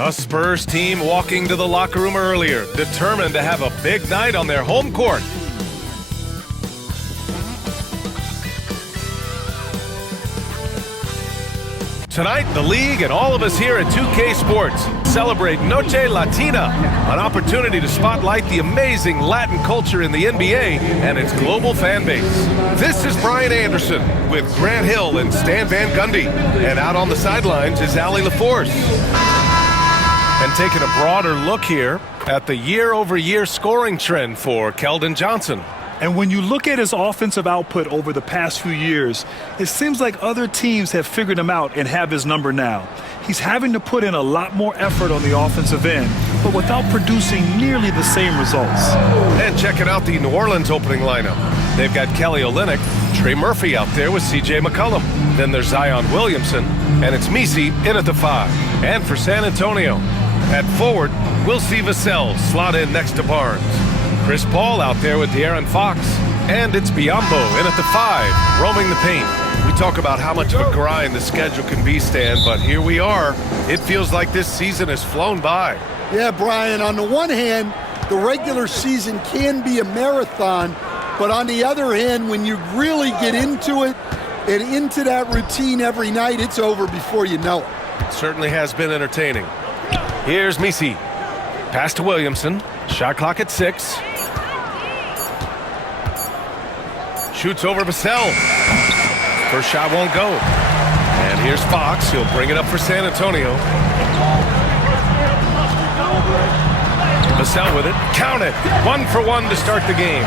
A Spurs team walking to the locker room earlier, determined to have a big night on their home court. Tonight, the league and all of us here at 2K Sports celebrate Noche Latina, an opportunity to spotlight the amazing Latin culture in the NBA and its global fan base. This is Brian Anderson with Grant Hill and Stan Van Gundy. And out on the sidelines is Allie LaForce. And taking a broader look here at the year-over-year scoring trend for Keldon Johnson. And when you look at his offensive output over the past few years, it seems like other teams have figured him out and have his number now. He's having to put in a lot more effort on the offensive end, but without producing nearly the same results. And checking out the New Orleans opening lineup. They've got Kelly Olynyk, Trey Murphy out there with C.J. McCollum. Then there's Zion Williamson, and it's Misi in at the 5. And for San Antonio, at forward, we'll see Vassell slot in next to Barnes. Chris Paul out there with De'Aaron Fox. And it's Biyombo in at the 5, roaming the paint. We talk about how much of a grind the schedule can be, Stan, but here we are. It feels like this season has flown by. Yeah, Brian, on the one hand, the regular season can be a marathon, but on the other hand, when you really get into it and into that routine every night, it's over before you know it. It certainly has been entertaining. Here's Misi. Pass to Williamson. Shot clock at 6. Shoots over Vassell. First shot won't go. And here's Fox. He'll bring it up for San Antonio. Vassell with it. Count it. 1 for 1 to start the game.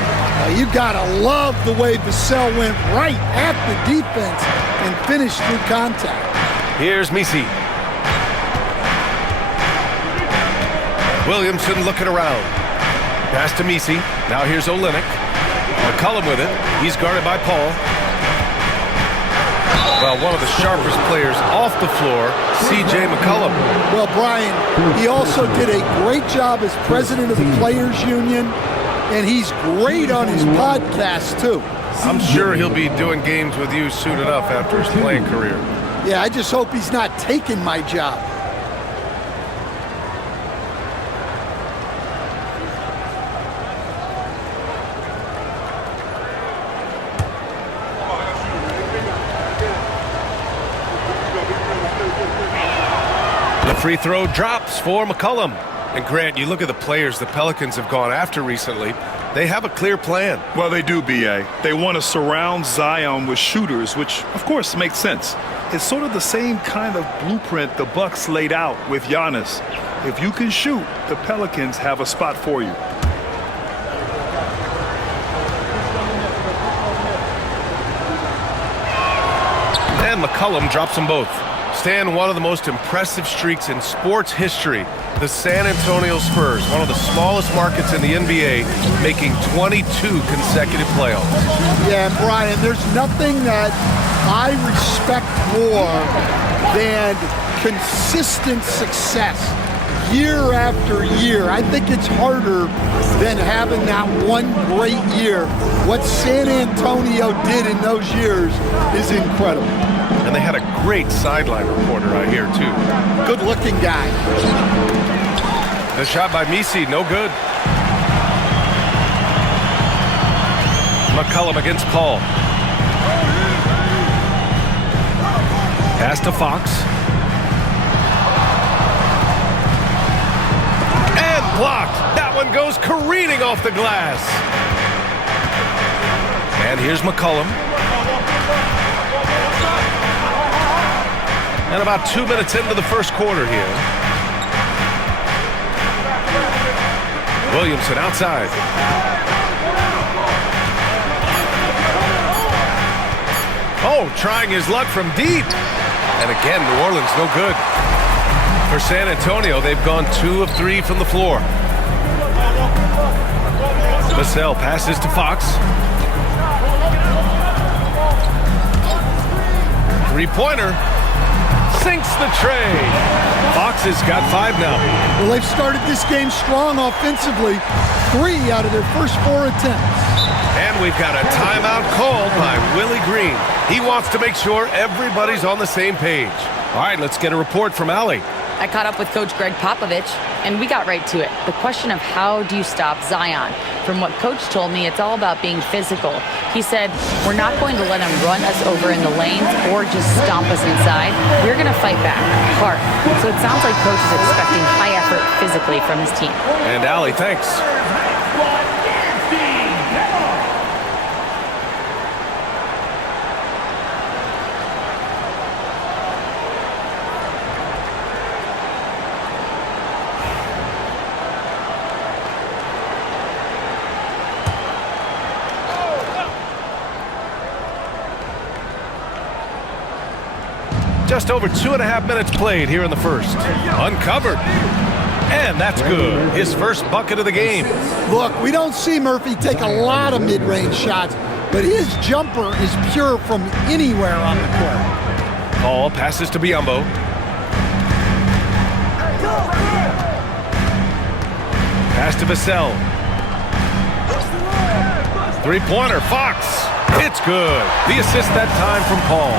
You gotta love the way Vassell went right at the defense and finished through contact. Here's Misi. Williamson looking around. Pass to Misi. Now here's Olynyk. McCollum with it. He's guarded by Paul. Well, one of the sharpest players off the floor, C.J. McCollum. Well, Brian, he also did a great job as president of the Players Union, and he's great on his podcast, too. I'm sure he'll be doing games with you soon enough after his playing career. Yeah, I just hope he's not taking my job. Free throw drops for McCollum. And Grant, you look at the players the Pelicans have gone after recently. They have a clear plan. Well, they do, B.A. They want to surround Zion with shooters, which, of course, makes sense. It's sort of the same kind of blueprint the Bucks laid out with Giannis. If you can shoot, the Pelicans have a spot for you. And McCollum drops them both. Stan, one of the most impressive streaks in sports history, the San Antonio Spurs, one of the smallest markets in the NBA, making 22 consecutive playoffs. Yeah, Brian, there's nothing that I respect more than consistent success year after year. I think it's harder than having that one great year. What San Antonio did in those years is incredible. And they had a great sideline reporter, I hear, too. Good-looking guy. The shot by Misi, no good. McCollum against Paul. Pass to Fox. And blocked. That one goes careening off the glass. And here's McCollum. And about 2 minutes into the first quarter here. Williamson outside. Oh, trying his luck from deep. And again, New Orleans no good. For San Antonio, they've gone 2 of 3 from the floor. Vassell passes to Fox. Three-pointer. Sinks the tray. Fox has got 5 now. Well, they've started this game strong offensively. 3 out of their first 4 attempts. And we've got a timeout called by Willie Green. He wants to make sure everybody's on the same page. All right, let's get a report from Allie. I caught up with Coach Greg Popovich, and we got right to it. The question of how do you stop Zion? From what Coach told me, it's all about being physical. He said, we're not going to let him run us over in the lanes or just stomp us inside. We're going to fight back hard. So it sounds like Coach is expecting high effort physically from his team. And Allie, thanks. Just over 2.5 minutes played here in the first. Uncovered. And that's good. His first bucket of the game. Look, we don't see Murphy take a lot of mid-range shots, but his jumper is pure from anywhere on the court. Paul passes to Biyombo. Pass to Vassell. Three-pointer, Fox. It's good. The assist that time from Paul.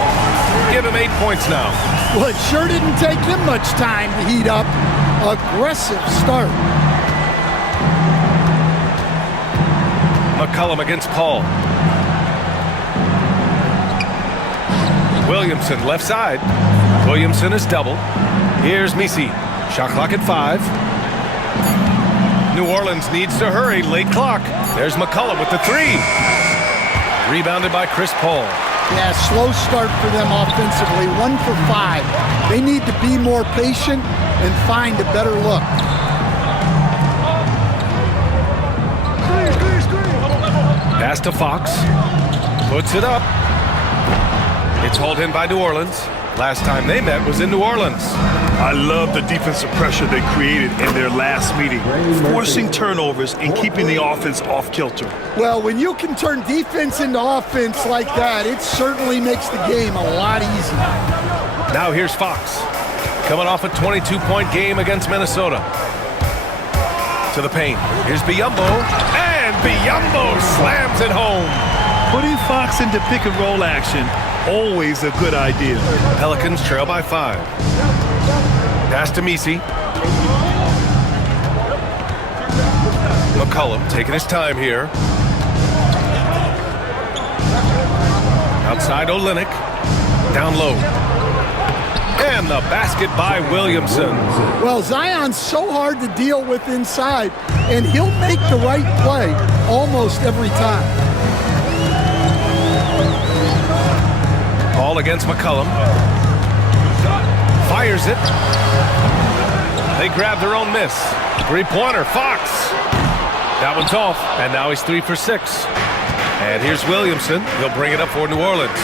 Give him 8 points now. Well, it sure didn't take him much time to heat up. Aggressive start. McCollum against Paul. Williamson left side. Williamson is double. Here's Misi. Shot clock at 5. New Orleans needs to hurry. Late clock. There's McCollum with the 3. Rebounded by Chris Paul. Yeah, slow start for them offensively. 1 for 5. They need to be more patient and find a better look. Pass to Fox. Puts it up. It's hauled in by New Orleans. Last time they met was in New Orleans. I love the defensive pressure they created in their last meeting, forcing turnovers and keeping the offense off kilter. Well, when you can turn defense into offense like that, it certainly makes the game a lot easier. Now here's Fox. Coming off a 22-point game against Minnesota. To the paint. Here's Biyombo. And Biyombo slams it home. Putting Fox into pick-and-roll action, always a good idea. Pelicans trail by 5. Pass to Misi. McCollum taking his time here. Outside Olynyk. Down low. And the basket by Williamson. Well, Zion's so hard to deal with inside, and he'll make the right play almost every time. Ball against McCollum. Fires it. They grab their own miss. Three-pointer, Fox. That one's off, and now he's 3 for 6. And here's Williamson. He'll bring it up for New Orleans.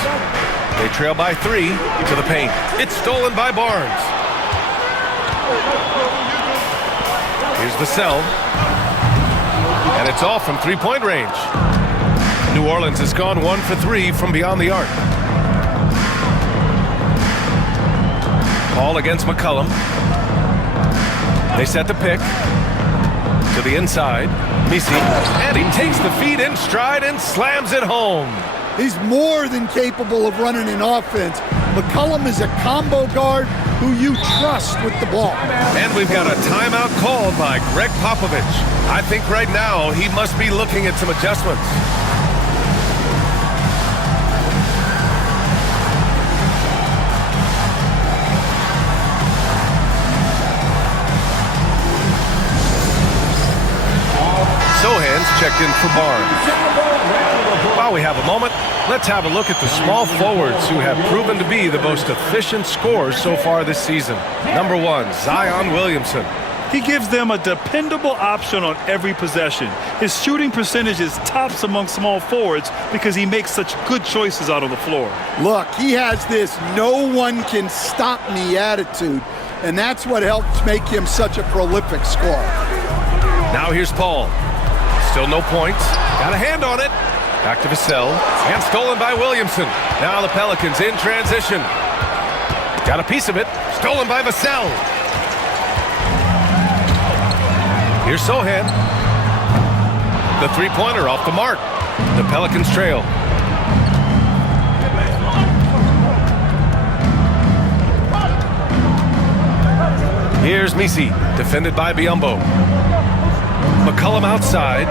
They trail by 3 to the paint. It's stolen by Barnes. Here's Vassell. And it's off from three-point range. New Orleans has gone 1 for 3 from beyond the arc. Ball against McCollum. They set the pick to the inside. Misi, and he takes the feed in stride and slams it home. He's more than capable of running an offense. McCollum is a combo guard who you trust with the ball. And we've got a timeout called by Greg Popovich. I think right now he must be looking at some adjustments. Sohan's checked in for Barnes. While we have a moment, let's have a look at the small forwards who have proven to be the most efficient scorers so far this season. Number 1, Zion Williamson. He gives them a dependable option on every possession. His shooting percentage is tops among small forwards because he makes such good choices out on the floor. Look, he has this no one can stop me attitude, and that's what helps make him such a prolific scorer. Now here's Paul. Still no points. Got a hand on it. Back to Vassell. And stolen by Williamson. Now the Pelicans in transition. Got a piece of it. Stolen by Vassell. Here's Sohan. The three-pointer off the mark. The Pelicans trail. Here's Misi, defended by Biyombo. McCollum outside.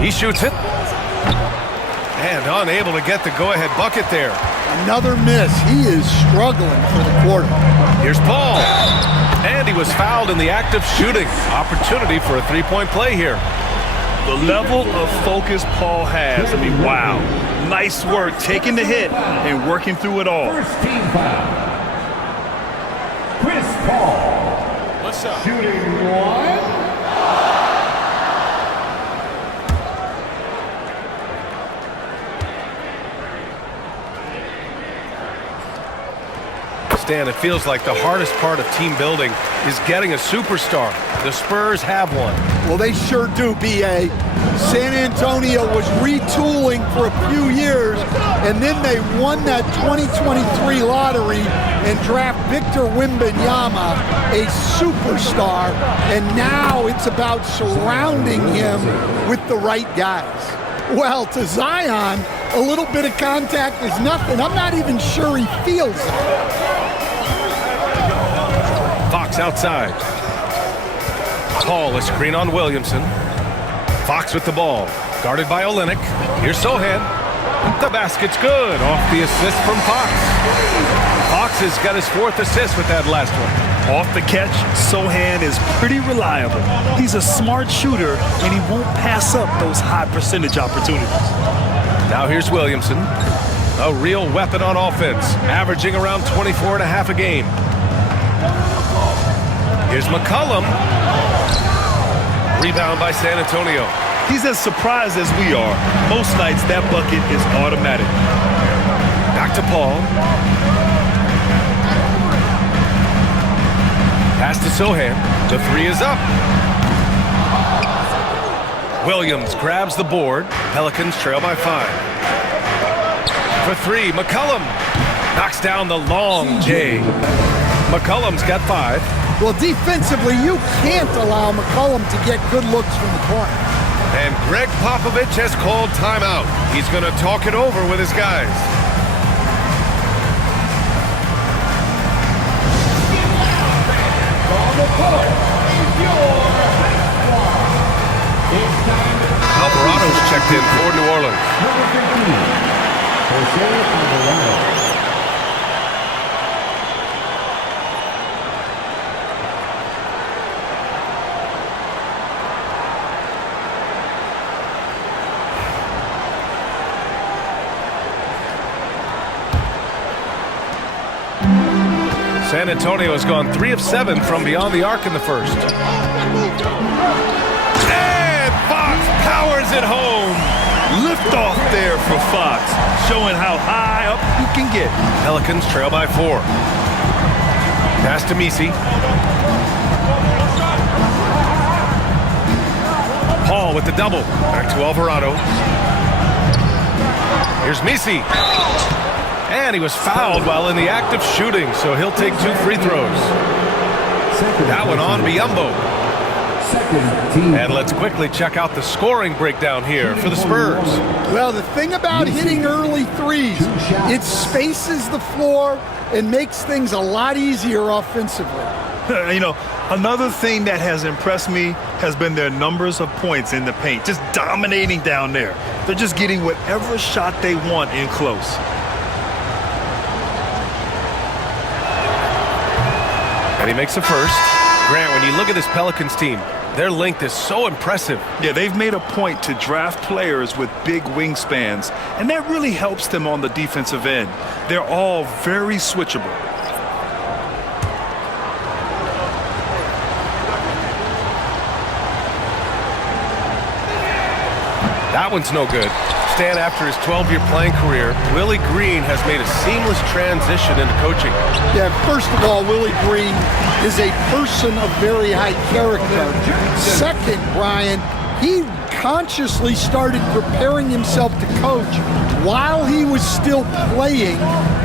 He shoots it. And unable to get the go-ahead bucket there. Another miss. He is struggling for the quarter. Here's Paul. And he was fouled in the act of shooting. Opportunity for a three-point play here. The level of focus Paul has, I mean, wow. Nice work taking the hit and working through it all. First team foul. Chris Paul. What's up? Shooting one. Stan, it feels like the hardest part of team building is getting a superstar. The Spurs have one. Well, they sure do, B.A. San Antonio was retooling for a few years, and then they won that 2023 lottery and draft Victor Wembanyama, a superstar, and now it's about surrounding him with the right guys. Well, to Zion, a little bit of contact is nothing. I'm not even sure he feels it. Fox outside. Paul, a screen on Williamson. Fox with the ball, guarded by Olynyk. Here's Sohan. The basket's good, off the assist from Fox. Fox has got his 4th assist with that last one. Off the catch, Sohan is pretty reliable. He's a smart shooter, and he won't pass up those high percentage opportunities. Now here's Williamson. A real weapon on offense, averaging around 24.5 a game. Here's McCollum. Rebound by San Antonio. He's as surprised as we are. Most nights, that bucket is automatic. Back to Paul. Pass to Sohan. The three is up. Williams grabs the board. Pelicans trail by 5. For 3, McCollum knocks down the long J. McCollum's got 5. Well, defensively, you can't allow McCollum to get good looks from the corner. And Greg Popovich has called timeout. He's going to talk it over with his guys. Alvarado's checked in for New Orleans. Number 15. Jose Alvarado. San Antonio has gone 3 of 7 from beyond the arc in the first. And Fox powers it home. Lift off there for Fox, showing how high up he can get. Pelicans trail by 4. Pass to Misi. Paul with the double. Back to Alvarado. Here's Misi. And he was fouled while in the act of shooting, so he'll take 2 free throws. That one on Biyombo. And let's quickly check out the scoring breakdown here for the Spurs. Well, the thing about hitting early threes, it spaces the floor and makes things a lot easier offensively. You know, another thing that has impressed me has been their numbers of points in the paint, just dominating down there. They're just getting whatever shot they want in close. And he makes a first. Grant, when you look at this Pelicans team, their length is so impressive. Yeah, they've made a point to draft players with big wingspans, and that really helps them on the defensive end. They're all very switchable. That one's no good. Stan, after his 12-year playing career, Willie Green has made a seamless transition into coaching. Yeah, first of all, Willie Green is a person of very high character. Second, Brian, he consciously started preparing himself to coach while he was still playing,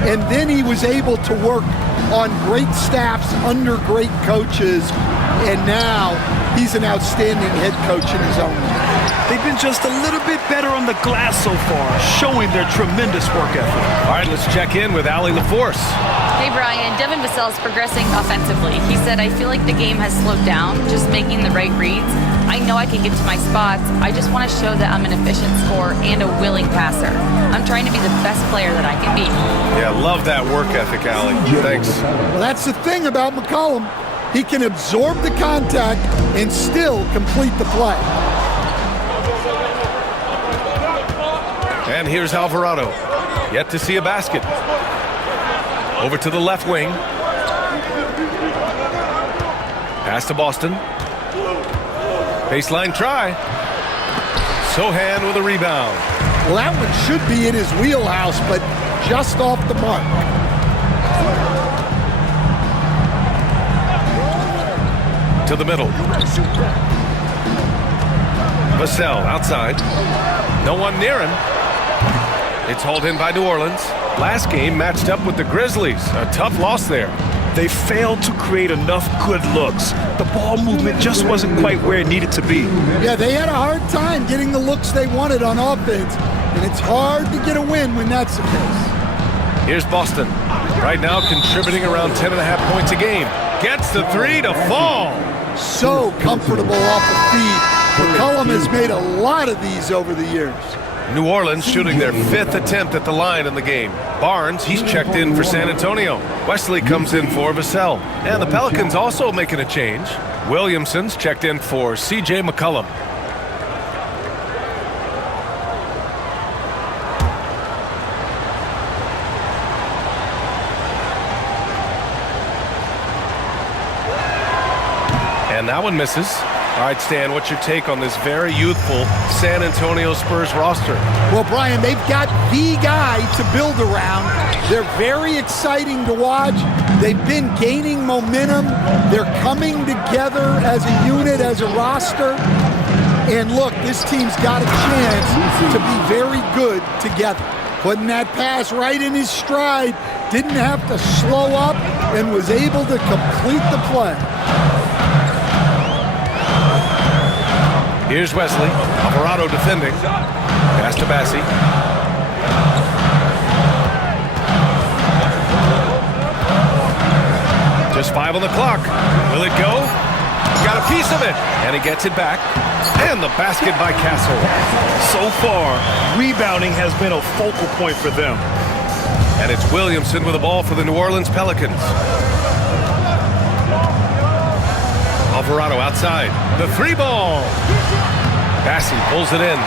and then he was able to work on great staffs under great coaches, and now he's an outstanding head coach in his own right. They've been just a little bit better on the glass so far, showing their tremendous work ethic. All right, let's check in with Allie LaForce. Hey, Brian. Devin Vassell's progressing offensively. He said, I feel like the game has slowed down, just making the right reads. I know I can get to my spots. I just want to show that I'm an efficient scorer and a willing passer. I'm trying to be the best player that I can be. Yeah, love that work ethic, Allie. Thanks. Well, that's the thing about McCollum. He can absorb the contact and still complete the play. And here's Alvarado. Yet to see a basket. Over to the left wing. Pass to Boston. Baseline try. Sohan with a rebound. Well, that one should be in his wheelhouse, but just off the mark. To the middle. Vassell outside. No one near him. It's hauled in by New Orleans. Last game matched up with the Grizzlies. A tough loss there. They failed to create enough good looks. The ball movement just wasn't quite where it needed to be. Yeah, they had a hard time getting the looks they wanted on offense, and it's hard to get a win when that's the case. Here's Boston. Right now contributing around 10.5 points a game. Gets the three to fall. So comfortable off the feet. McCollum has made a lot of these over the years. New Orleans shooting their 5th attempt at the line in the game. Barnes, he's checked in for San Antonio. Wesley comes in for Vassell. And the Pelicans also making a change. Williamson's checked in for C.J. McCollum. And that one misses. All right, Stan, what's your take on this very youthful San Antonio Spurs roster? Well, Brian, they've got the guy to build around. They're very exciting to watch. They've been gaining momentum. They're coming together as a unit, as a roster. And look, this team's got a chance to be very good together. Putting that pass right in his stride, didn't have to slow up, and was able to complete the play. Here's Wesley. Alvarado defending. Pass to Bassi. Just 5 on the clock. Will it go? Got a piece of it. And he gets it back. And the basket by Castle. So far, rebounding has been a focal point for them. And it's Williamson with the ball for the New Orleans Pelicans. Alvarado outside. The 3-ball. Bassi pulls it in.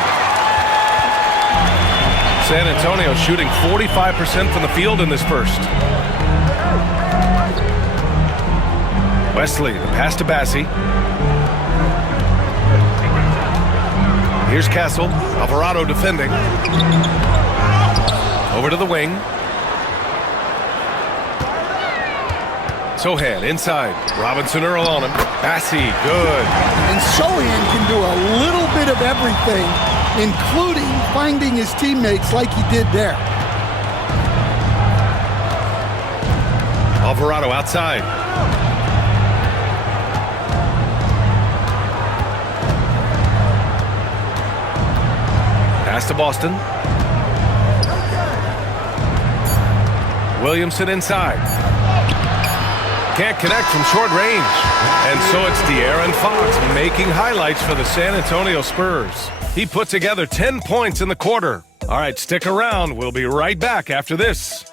San Antonio shooting 45% from the field in this first. Wesley, the pass to Bassi. Here's Castle. Alvarado defending. Over to the wing. Sohan inside. Robinson Earl on him. Bassi, good. And Sohan can do a little bit of everything, including finding his teammates like he did there. Alvarado outside. Pass to Boston. Williamson inside. Can't connect from short range. And so it's De'Aaron Fox making highlights for the San Antonio Spurs. He put together 10 points in the quarter. All right, stick around. We'll be right back after this.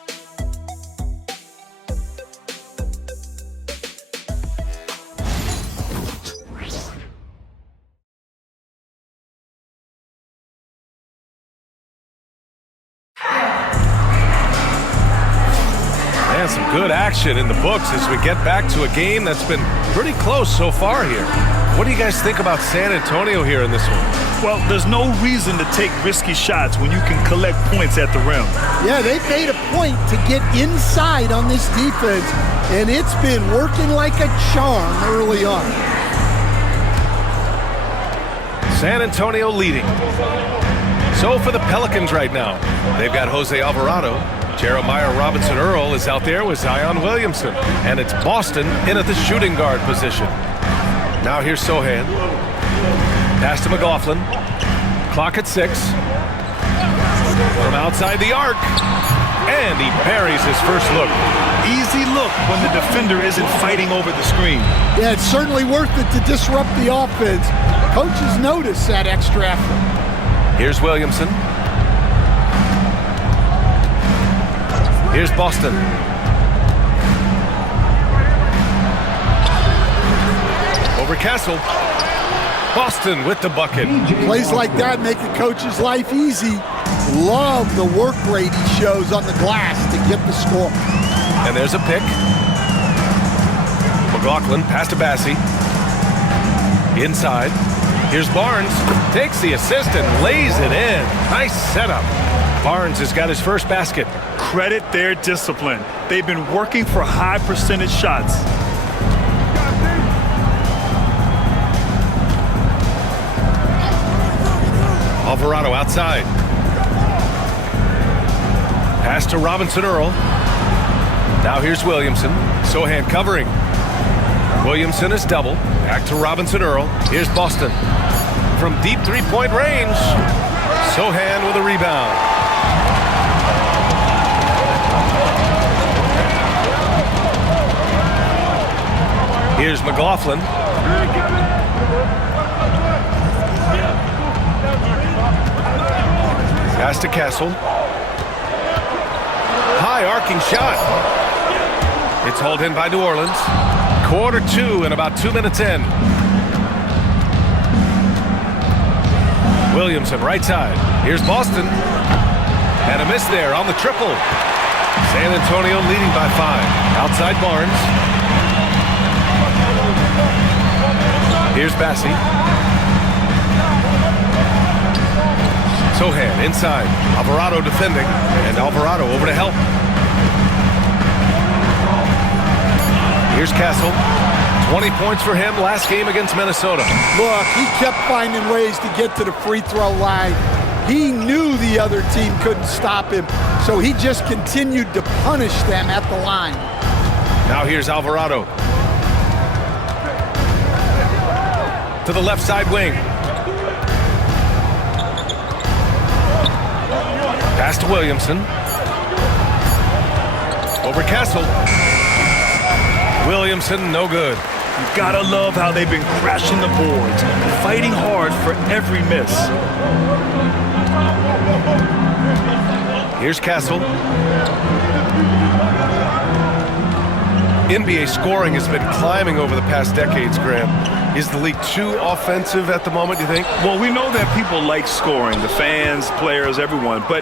And some good action in the books as we get back to a game that's been pretty close so far here. What do you guys think about San Antonio here in this one? Well, there's no reason to take risky shots when you can collect points at the rim. Yeah, they've made a point to get inside on this defense, and it's been working like a charm early on. San Antonio leading. So for the Pelicans right now, they've got Jose Alvarado. Jeremiah Robinson Earl is out there with Zion Williamson. And it's Boston in at the shooting guard position. Now here's Sohan. Pass to McLaughlin. Clock at 6. From outside the arc. And he buries his first look. Easy look when the defender isn't fighting over the screen. Yeah, it's certainly worth it to disrupt the offense. Coaches notice that extra effort. Here's Williamson. Here's Boston. Over Castle. Boston with the bucket. Plays like that make a coach's life easy. Love the work rate he shows on the glass to get the score. And there's a pick. McLaughlin pass to Bassie. Inside. Here's Barnes. Takes the assist and lays it in. Nice setup. Barnes has got his first basket. Credit their discipline. They've been working for high percentage shots. Alvarado outside. Pass to Robinson Earl. Now here's Williamson. Sohan covering. Williamson is double. Back to Robinson Earl. Here's Boston. From deep three-point range. Sohan with a rebound. Here's McLaughlin. Pass to Castle. High arcing shot. It's hauled in by New Orleans. Quarter 2 and about 2 minutes in. Williamson right side. Here's Boston. And a miss there on the triple. San Antonio leading by 5. Outside Barnes. Here's Bassie. Sohan inside. Alvarado defending. And Alvarado over to help. Here's Castle. 20 points for him last game against Minnesota. Look, he kept finding ways to get to the free throw line. He knew the other team couldn't stop him, so he just continued to punish them at the line. Now here's Alvarado. To the left side wing. Pass to Williamson. Over Castle. Williamson, no good. You gotta love how they've been crashing the boards, fighting hard for every miss. Here's Castle. NBA scoring has been climbing over the past decades, Graham. Is the league too offensive at the moment, you think? Well, we know that people like scoring, the fans, players, everyone, but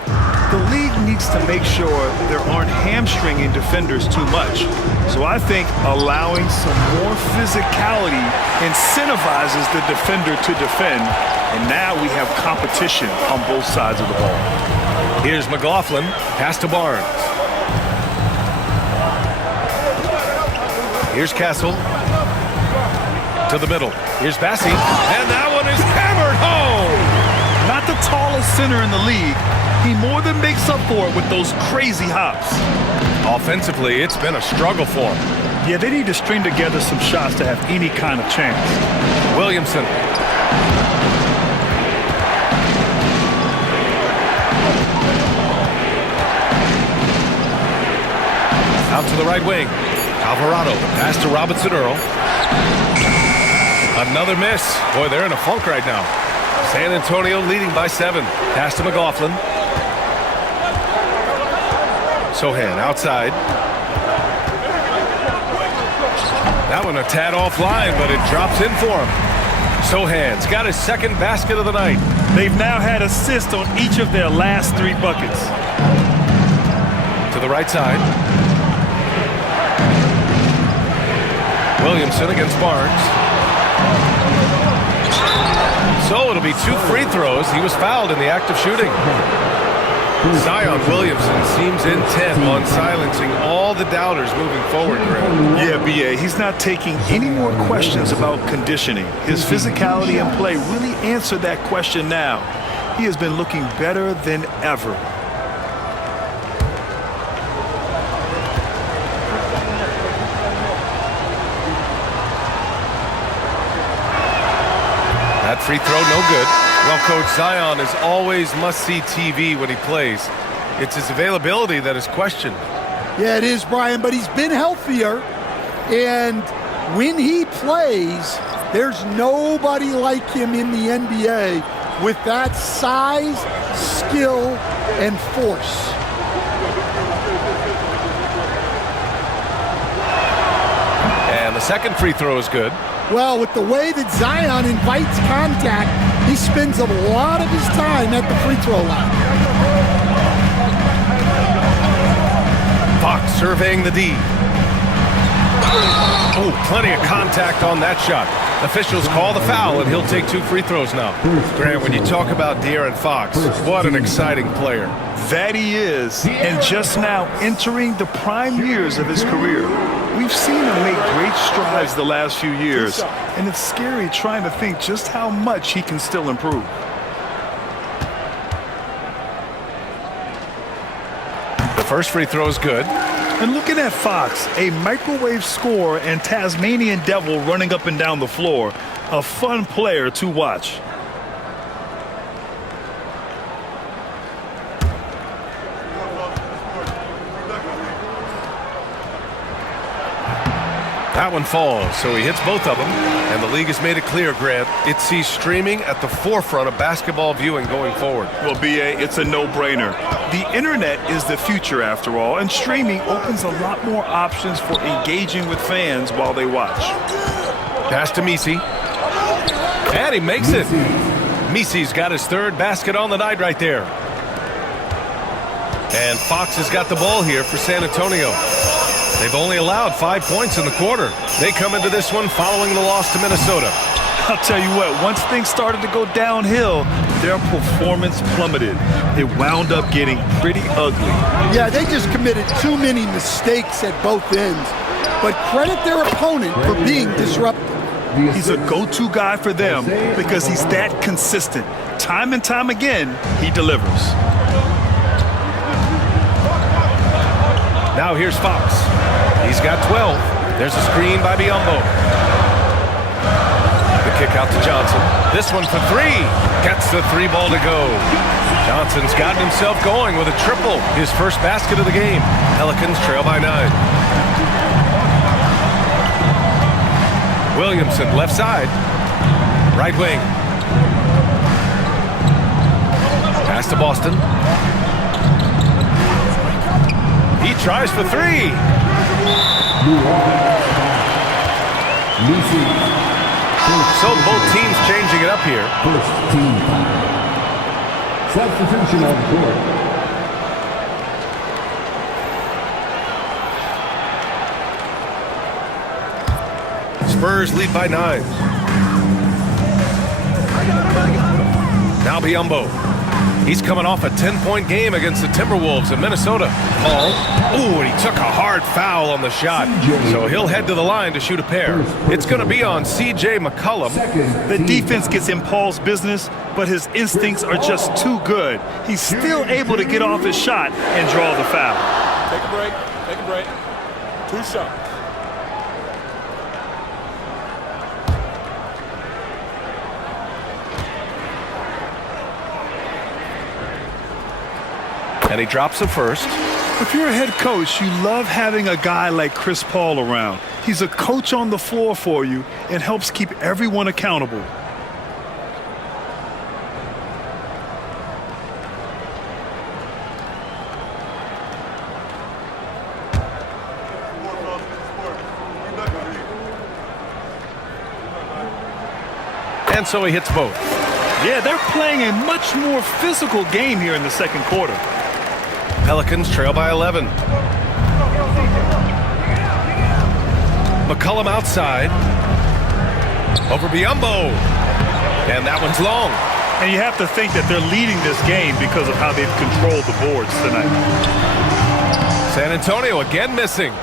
the league needs to make sure there aren't hamstringing defenders too much. So I think allowing some more physicality incentivizes the defender to defend, and now we have competition on both sides of the ball. Here's McLaughlin, pass to Barnes. Here's Castle. To the middle. Here's Bassie. And that one is hammered home. Not the tallest center in the league. He more than makes up for it with those crazy hops. Offensively, it's been a struggle for him. Yeah, they need to string together some shots to have any kind of chance. Williamson. Out to the right wing. Alvarado. Pass to Robinson Earl. Another miss. Boy, they're in a funk right now. San Antonio leading by 7. Pass to McLaughlin. Sohan outside. That one a tad offline, but it drops in for him. Sohan's got his second basket of the night. They've now had assists on each of their last 3 buckets. To the right side. Williamson against Barnes. So it'll be 2 free throws. He was fouled in the act of shooting. Zion Williamson seems intent on silencing all the doubters moving forward, Graham. Yeah, B.A., he's not taking any more questions about conditioning. His physicality and play really answered that question now. He has been looking better than ever. That free throw, no good. Well, Coach, Zion is always must-see TV when he plays. It's his availability that is questioned. Yeah, it is, Brian, but he's been healthier. And when he plays, there's nobody like him in the NBA with that size, skill, and force. And the second free throw is good. Well, with the way that Zion invites contact, he spends a lot of his time at the free throw line. Fox surveying the D. Oh, plenty of contact on that shot. Officials call the foul, and he'll take 2 free throws now. Grant, when you talk about De'Aaron Fox, what an exciting player. That he is, and just now entering the prime years of his career. We've seen him make great strides the last few years, and it's scary trying to think just how much he can still improve. The first free throw is good. And looking at Fox, a microwave scorer and Tasmanian devil running up and down the floor, a fun player to watch. That one falls, so he hits both of them. And the league has made it clear, Grant, it sees streaming at the forefront of basketball viewing going forward. Well, B.A., it's a no-brainer. The internet is the future, after all, and streaming opens a lot more options for engaging with fans while they watch. Pass to Misi. And he makes it. Misi's got his 3rd basket on the night right there. And Fox has got the ball here for San Antonio. They've only allowed 5 points in the quarter. They come into this one following the loss to Minnesota. I'll tell you what, once things started to go downhill, their performance plummeted. It wound up getting pretty ugly. Yeah, they just committed too many mistakes at both ends. But credit their opponent for being disruptive. He's a go-to guy for them because he's that consistent. Time and time again, he delivers. Now here's Fox. He's got 12. There's a screen by Biyombo. The kick out to Johnson. This one for 3. Gets the 3 ball to go. Johnson's gotten himself going with a triple. His first basket of the game. Pelicans trail by 9. Williamson, left side. Right wing. Pass to Boston. He tries for 3. So both teams changing it up here. First team foul. Substitution on the court. Spurs lead by 9. Now Biyombo. He's coming off a 10-point game against the Timberwolves in Minnesota. Ball. Ooh, and he took a hard foul on the shot. So he'll head to the line to shoot a pair. It's going to be on C.J. McCollum. The defense gets in Paul's business, but his instincts are just too good. He's still able to get off his shot and draw the foul. Take a break. Take a break. 2 shots. And he drops the first. If you're a head coach, you love having a guy like Chris Paul around. He's a coach on the floor for you and helps keep everyone accountable. And so he hits both. Yeah, they're playing a much more physical game here in the second quarter. Pelicans trail by 11. McCollum outside. Over Biyombo. And that one's long. And you have to think that they're leading this game because of how they've controlled the boards tonight. San Antonio again missing.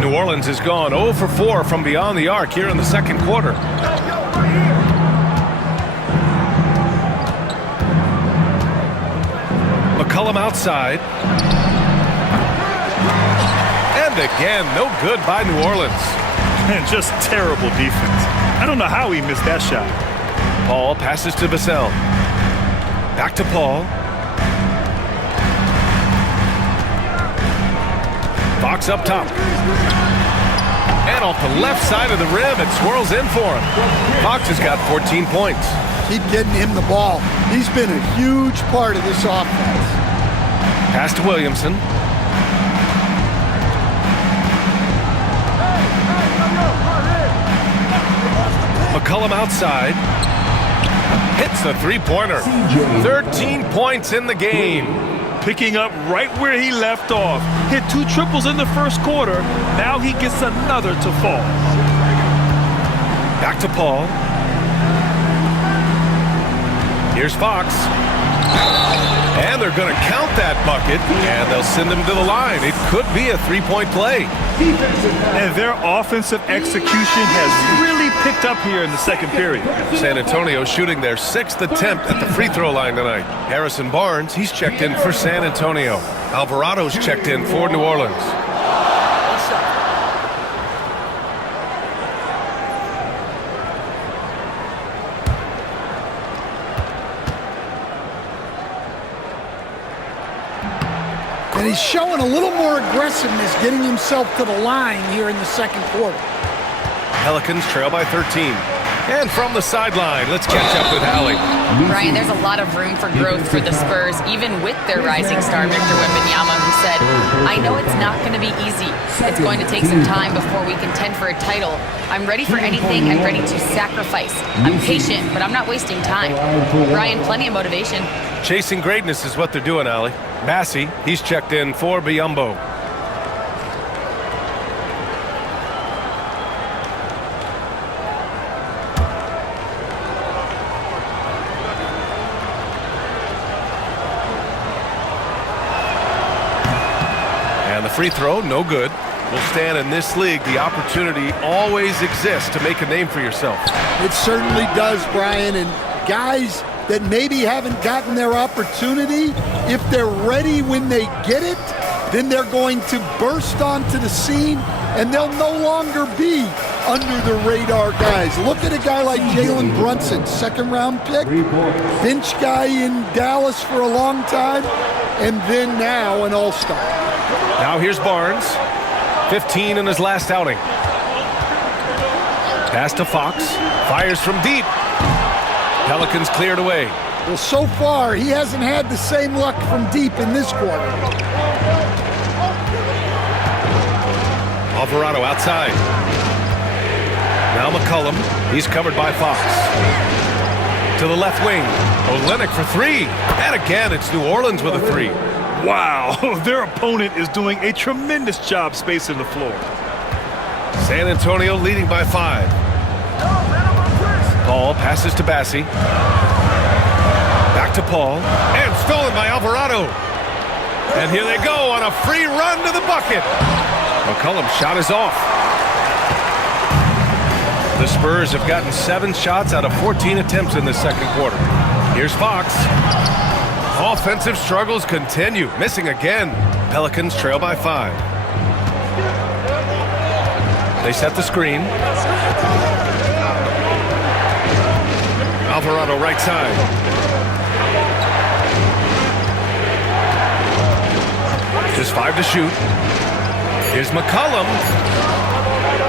New Orleans has gone 0 for 4 from beyond the arc here in the second quarter. McCollum outside. And again, no good by New Orleans. And just terrible defense. I don't know how he missed that shot. Paul passes to Vassell. Back to Paul. Fox up top. And off the left side of the rim, it swirls in for him. Fox has got 14 points. Keep getting him the ball. He's been a huge part of this offense. Pass to Williamson. McCollum outside. Hits the three-pointer. 13 points in the game. Picking up right where he left off. Hit 2 triples in the first quarter. Now he gets another to fall. Back to Paul. Here's Fox. And they're going to count that bucket, and they'll send him to the line. It could be a three-point play. And their offensive execution has really picked up here in the second period. San Antonio shooting their 6th attempt at the free throw line tonight. Harrison Barnes, he's checked in for San Antonio. Alvarado's checked in for New Orleans. And he's showing a little more aggressiveness, getting himself to the line here in the second quarter. Pelicans trail by 13. And from the sideline, let's catch up with Allie. Brian, there's a lot of room for growth for the Spurs, even with their rising star, Victor Wembanyama, who said, I know it's not going to be easy. It's going to take some time before we contend for a title. I'm ready for anything. I'm ready to sacrifice. I'm patient, but I'm not wasting time. Brian, plenty of motivation. Chasing greatness is what they're doing, Allie. Massey, he's checked in for Biyombo. And the free throw, no good. Will stand in this league. The opportunity always exists to make a name for yourself. It certainly does, Brian. And guys that maybe haven't gotten their opportunity, if they're ready when they get it, then they're going to burst onto the scene, and they'll no longer be under the radar guys. Look at a guy like Jalen Brunson, second-round pick, bench guy in Dallas for a long time, and then now an all-star. Now here's Barnes, 15 in his last outing. Pass to Fox, fires from deep. Pelicans cleared away. Well, so far, he hasn't had the same luck from deep in this quarter. Alvarado outside. Now McCollum. He's covered by Fox. To the left wing. Olynyk for three. And again, it's New Orleans with a three. Wow, their opponent is doing a tremendous job spacing the floor. San Antonio leading by 5. Paul passes to Bassi. Back to Paul. And stolen by Alvarado. And here they go on a free run to the bucket. McCollum's shot is off. The Spurs have gotten 7 shots out of 14 attempts in the second quarter. Here's Fox. Offensive struggles continue. Missing again. Pelicans trail by 5. They set the screen. Alvarado right side. Just 5 to shoot. Here's McCollum.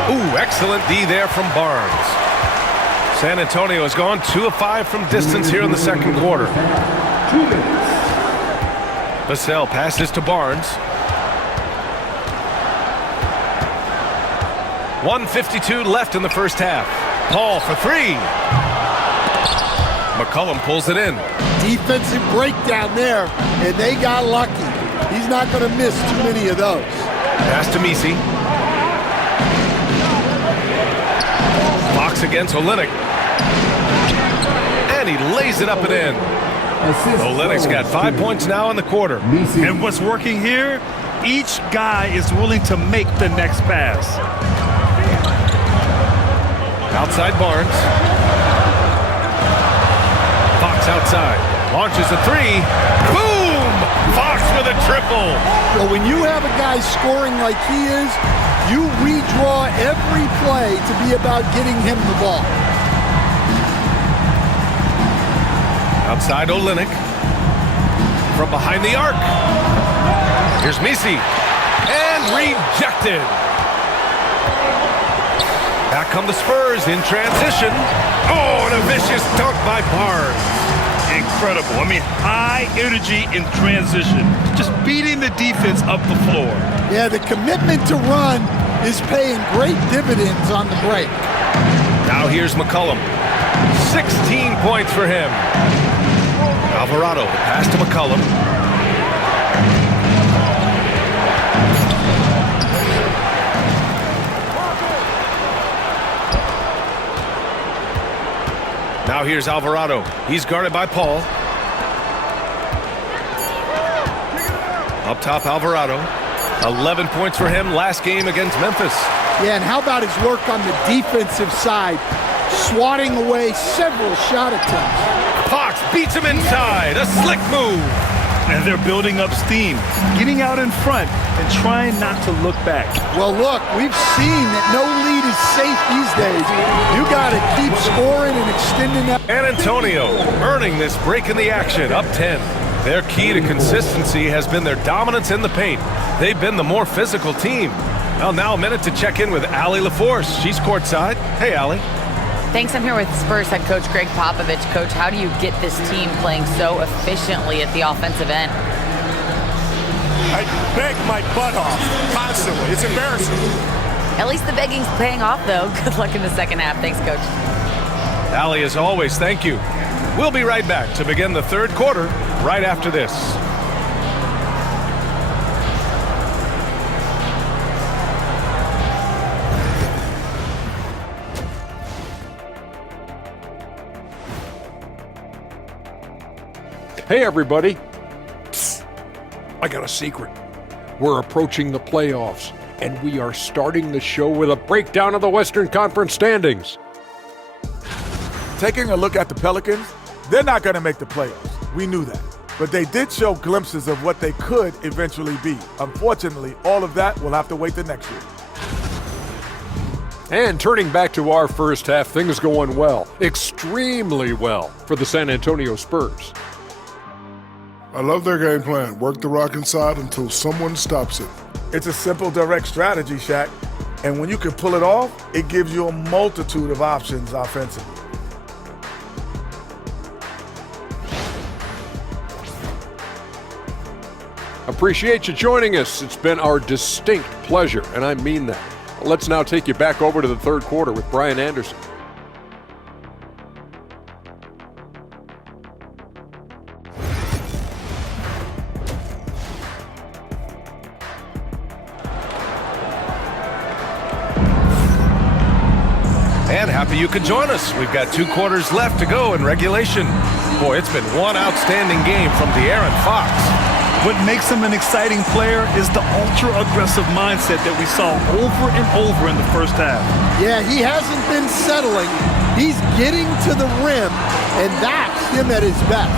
Ooh, excellent D there from Barnes. San Antonio has gone 2 of 5 from distance here in the second quarter. Vassell passes to Barnes. 1:52 left in the first half. Paul for 3. McCollum pulls it in. Defensive breakdown there, and they got lucky. He's not going to miss too many of those. Pass to Messi. Fox against Olynyk. And he lays it up and in. Olynyk's got 5 points now in the quarter. And what's working here, each guy is willing to make the next pass. Outside Barnes. Fox outside. Launches a 3. Boom! Fox with a triple. Well, when you have a guy scoring like he is, you redraw every play to be about getting him the ball. Outside Olynyk. From behind the arc. Here's Misi. And rejected. Back come the Spurs in transition. Oh, and a vicious dunk by Barnes. Incredible. I mean, high energy in transition. Just beating the defense up the floor. Yeah, the commitment to run is paying great dividends on the break. Now here's McCollum. 16 points for him. Alvarado, the pass to McCollum. Now here's Alvarado. He's guarded by Paul. Up top, Alvarado. 11 points for him last game against Memphis. Yeah, and how about his work on the defensive side, swatting away several shot attempts. Fox beats him inside. A slick move. And they're building up steam, getting out in front and trying not to look back. Well, look, we've seen that no lead is safe these days. You got to keep scoring and extending that. San Antonio earning this break in the action, up 10. Their key to consistency has been their dominance in the paint. They've been the more physical team. Well, now a minute to check in with Allie LaForce. She's courtside. Hey, Allie. Thanks. I'm here with Spurs head coach Greg Popovich. Coach, how do you get this team playing so efficiently at the offensive end? I beg my butt off constantly. It's embarrassing. At least the begging's paying off, though. Good luck in the second half. Thanks, Coach. Allie, as always, thank you. We'll be right back to begin the third quarter right after this. Hey, everybody. Psst. I got a secret. We're approaching the playoffs, and we are starting the show with a breakdown of the Western Conference standings. Taking a look at the Pelicans, they're not going to make the playoffs. We knew that. But they did show glimpses of what they could eventually be. Unfortunately, all of that will have to wait the next year. And turning back to our first half, things going well, extremely well for the San Antonio Spurs. I love their game plan. Work the rock inside until someone stops it. It's a simple, direct strategy, Shaq. And when you can pull it off, it gives you a multitude of options offensively. Appreciate you joining us. It's been our distinct pleasure, and I mean that. Let's now take you back over to the third quarter with Brian Anderson. And happy you could join us. We've got 2 quarters left to go in regulation. Boy, it's been one outstanding game from De'Aaron Fox. What makes him an exciting player is the ultra-aggressive mindset that we saw over and over in the first half. Yeah, he hasn't been settling. He's getting to the rim, and that's him at his best.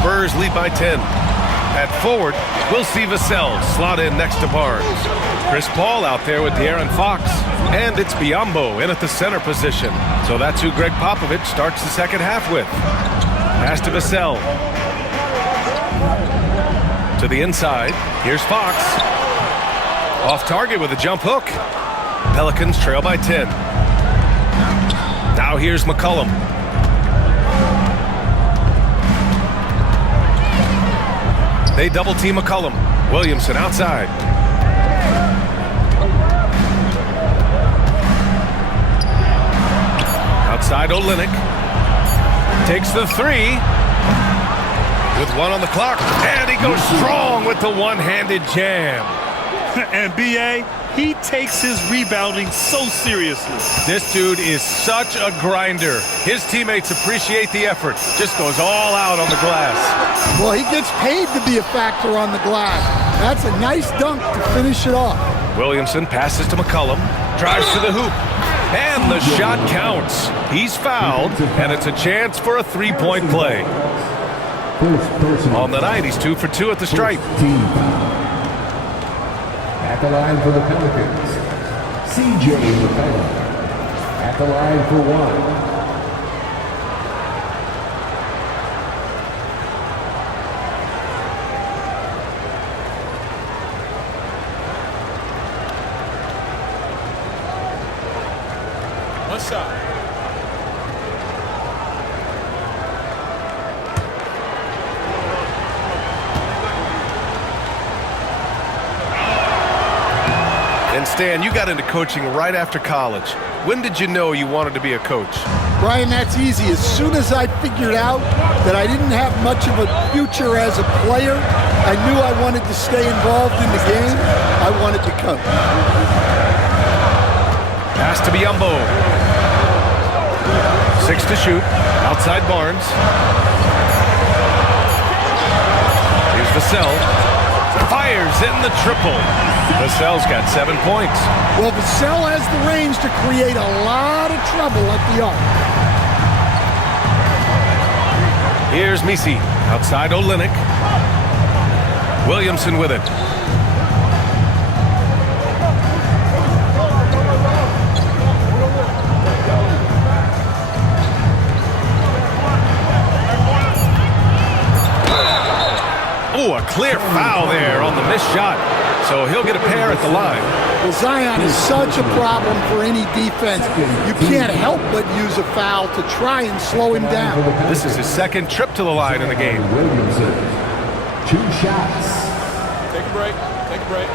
Spurs lead by 10. At forward, we'll see Vassell slot in next to Barnes. Chris Paul out there with De'Aaron Fox. And it's Biyombo in at the center position. So that's who Greg Popovich starts the second half with. Pass to Vassell. To the inside. Here's Fox. Off target with a jump hook. Pelicans trail by 10. Now here's McCollum. They double team McCollum. Williamson outside. Outside Olynyk. Takes the 3. With 1 on the clock. And he goes strong with the one-handed jam. And B.A., he takes his rebounding so seriously. This dude is such a grinder. His teammates appreciate the effort. Just goes all out on the glass. Well, he gets paid to be a factor on the glass. That's a nice dunk to finish it off. Williamson passes to McCollum. Drives to the hoop. And the shot counts. He's fouled, and it's a chance for a 3-point play. First personal On the night, he's 2 for 2 at the stripe. team foul. At the line for the Pelicans, CJ McCollum. At the line for 1. What's up? And Stan, you got into coaching right after college. When did you know you wanted to be a coach? Brian, that's easy. As soon as I figured out that I didn't have much of a future as a player, I knew I wanted to stay involved in the game. I wanted to coach. Pass to Biyombo. 6 to shoot. Outside Barnes. Here's Vassell. Fires in the triple. Vassell's got 7 points. Well, Vassell has the range to create a lot of trouble at the arc. Here's Misi. Outside Olynyk. Williamson with it. Oh, a clear foul there on the missed shot. So he'll get a pair at the line. Well, Zion is such a problem for any defense. You can't help but use a foul to try and slow him down. This is his second trip to the line in the game. Williamson. 2 shots. Take a break. Take a break.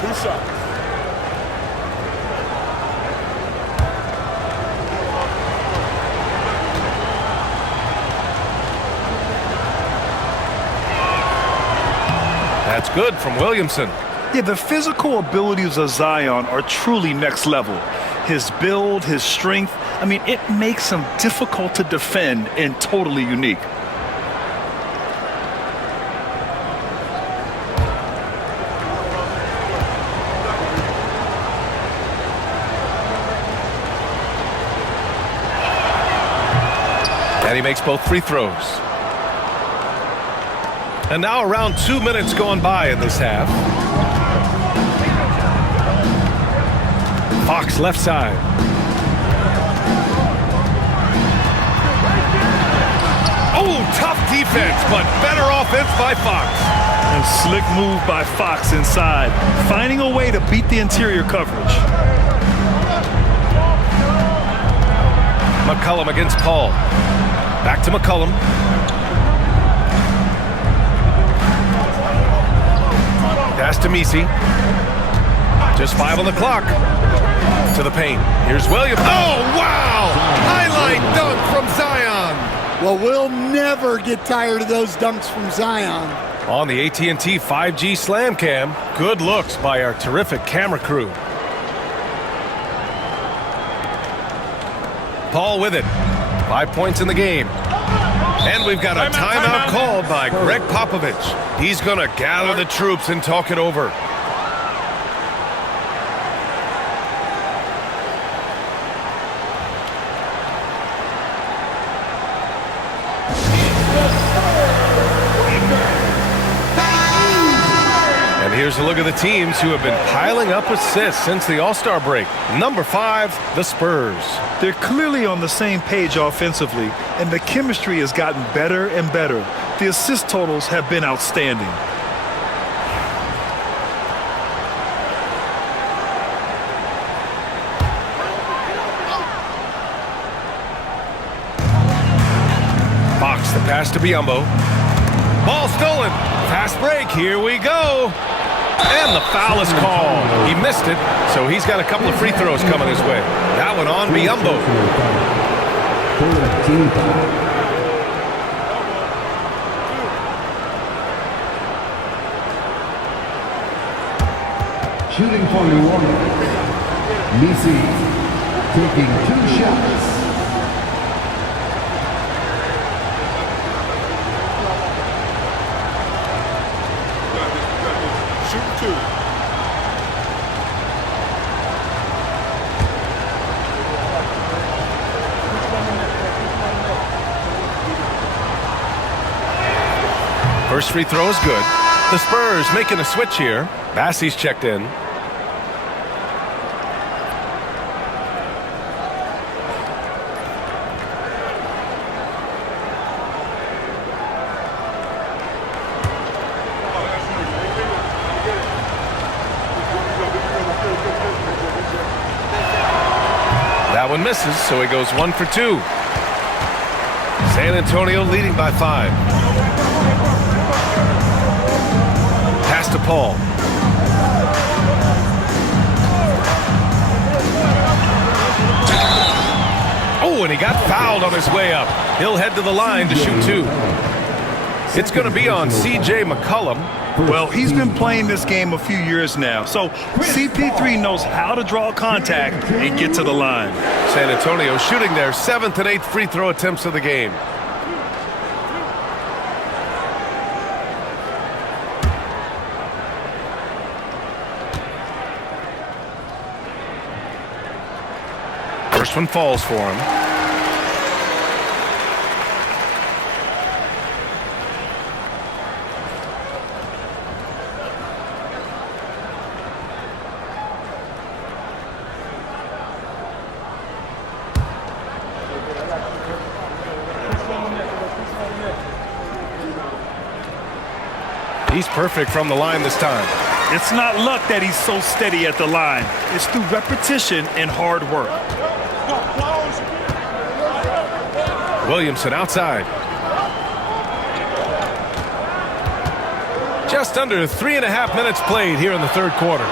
2 shots. That's good from Williamson. Yeah, the physical abilities of Zion are truly next level. His build, his strength, I mean, it makes him difficult to defend and totally unique. And he makes both free throws. And now around 2 minutes going by in this half. Fox left side. Oh, tough defense, but better offense by Fox. And slick move by Fox inside, finding a way to beat the interior coverage. McCollum against Paul. Back to McCollum. Pass to Misi. Just 5 on the clock. To the paint. Here's Williams. Oh, wow! Highlight dunk from Zion. Well, we'll never get tired of those dunks from Zion. On the AT&T 5G Slam Cam, good looks by our terrific camera crew. Paul with it. 5 points in the game. And we've got a timeout called by Greg Popovich. He's going to gather the troops and talk it over. And here's a look at the teams who have been piling up assists since the All-Star break. Number 5, the Spurs. They're clearly on the same page offensively, and the chemistry has gotten better and better. The assist totals have been outstanding. Fox, the pass to Biyombo. Ball stolen. Fast break. Here we go. And the foul is called. He missed it, so he's got a couple of free throws coming his way. That one on Biyombo. Shooting for New Orleans. Misi taking 2 shots. Shoot 2. First free throw is good. The Spurs making a switch here. Bassey's checked in. That one misses, so he goes 1 for 2. San Antonio leading by 5. Pass to Paul. Oh, and he got fouled on his way up. He'll head to the line to shoot 2. It's going to be on C.J. McCollum. Well, he's been playing this game a few years now, so CP3 knows how to draw contact and get to the line. San Antonio shooting their 7th and 8th free throw attempts of the game. First one falls for him. He's perfect from the line this time. It's not luck that he's so steady at the line. It's through repetition and hard work. Williamson outside. Just under 3.5 minutes played here in the third quarter.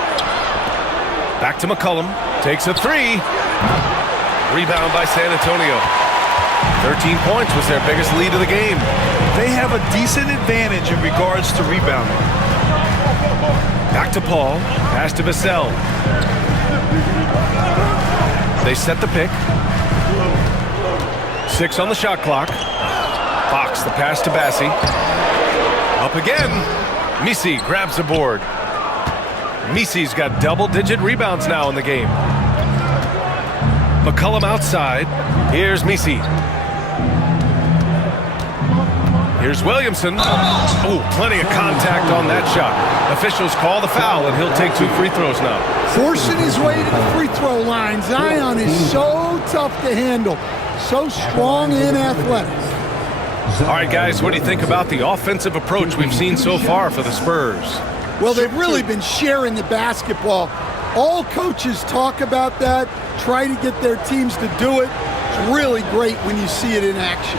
Back to McCollum. Takes a 3. Rebound by San Antonio. 13 points was their biggest lead of the game. They have a decent advantage in regards to rebounding. Back to Paul. Pass to Vassell. They set the pick. 6 on the shot clock. Fox, the pass to Bassey. Up again. Misi grabs the board. Misi's got double-digit rebounds now in the game. McCollum outside. Here's Misi. Here's Williamson. Oh, plenty of contact on that shot. Officials call the foul, and he'll take 2 free throws now. Forcing his way to the free throw line. Zion is so tough to handle. So strong and athletic. All right, guys, what do you think about the offensive approach we've seen so far for the Spurs? Well, they've really been sharing the basketball. All coaches talk about that, try to get their teams to do it. It's really great when you see it in action.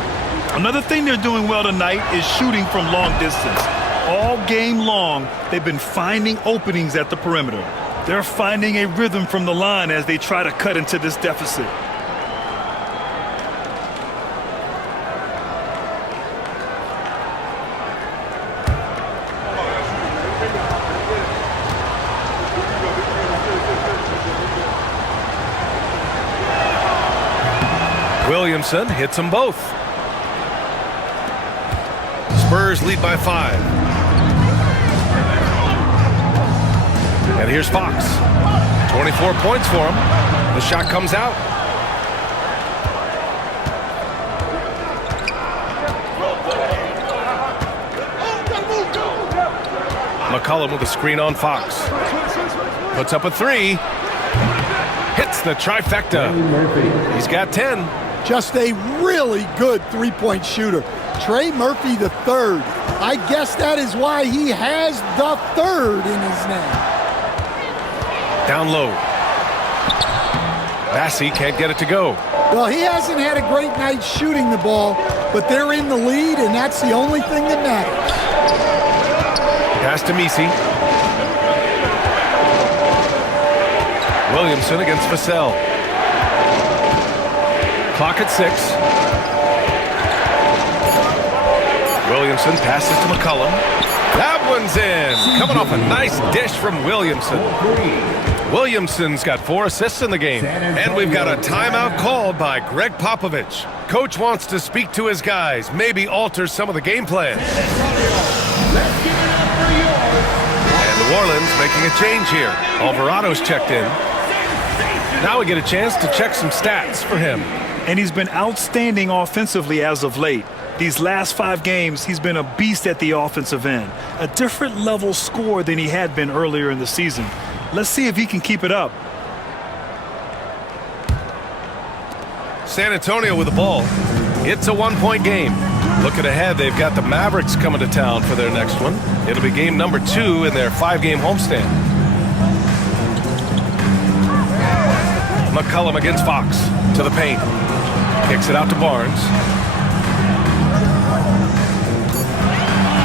Another thing they're doing well tonight is shooting from long distance. All game long, they've been finding openings at the perimeter. They're finding a rhythm from the line as they try to cut into this deficit. Williamson hits them both. Spurs lead by 5. And here's Fox. 24 points for him. The shot comes out. McCollum with a screen on Fox. Puts up a 3. Hits the trifecta. He's got 10. Just a really good three-point shooter. Trey Murphy III. I guess that is why he has the 3rd in his name. Down low. Bassey can't get it to go. Well, he hasn't had a great night shooting the ball, but they're in the lead, and that's the only thing that matters. Pass to Misi. Williamson against Vassell. Clock at 6. Williamson passes to McCollum. That one's in. Coming off a nice dish from Williamson. Williamson's got 4 assists in the game. And we've got a timeout called by Greg Popovich. Coach wants to speak to his guys, maybe alter some of the game plan. And New Orleans making a change here. Alvarado's checked in. Now we get a chance to check some stats for him. And he's been outstanding offensively as of late. These last 5 games, he's been a beast at the offensive end. A different level scorer than he had been earlier in the season. Let's see if he can keep it up. San Antonio with the ball. It's a 1-point game. Looking ahead, they've got the Mavericks coming to town for their next one. It'll be game number 2 in their 5-game homestand. McCollum against Fox to the paint. Kicks it out to Barnes.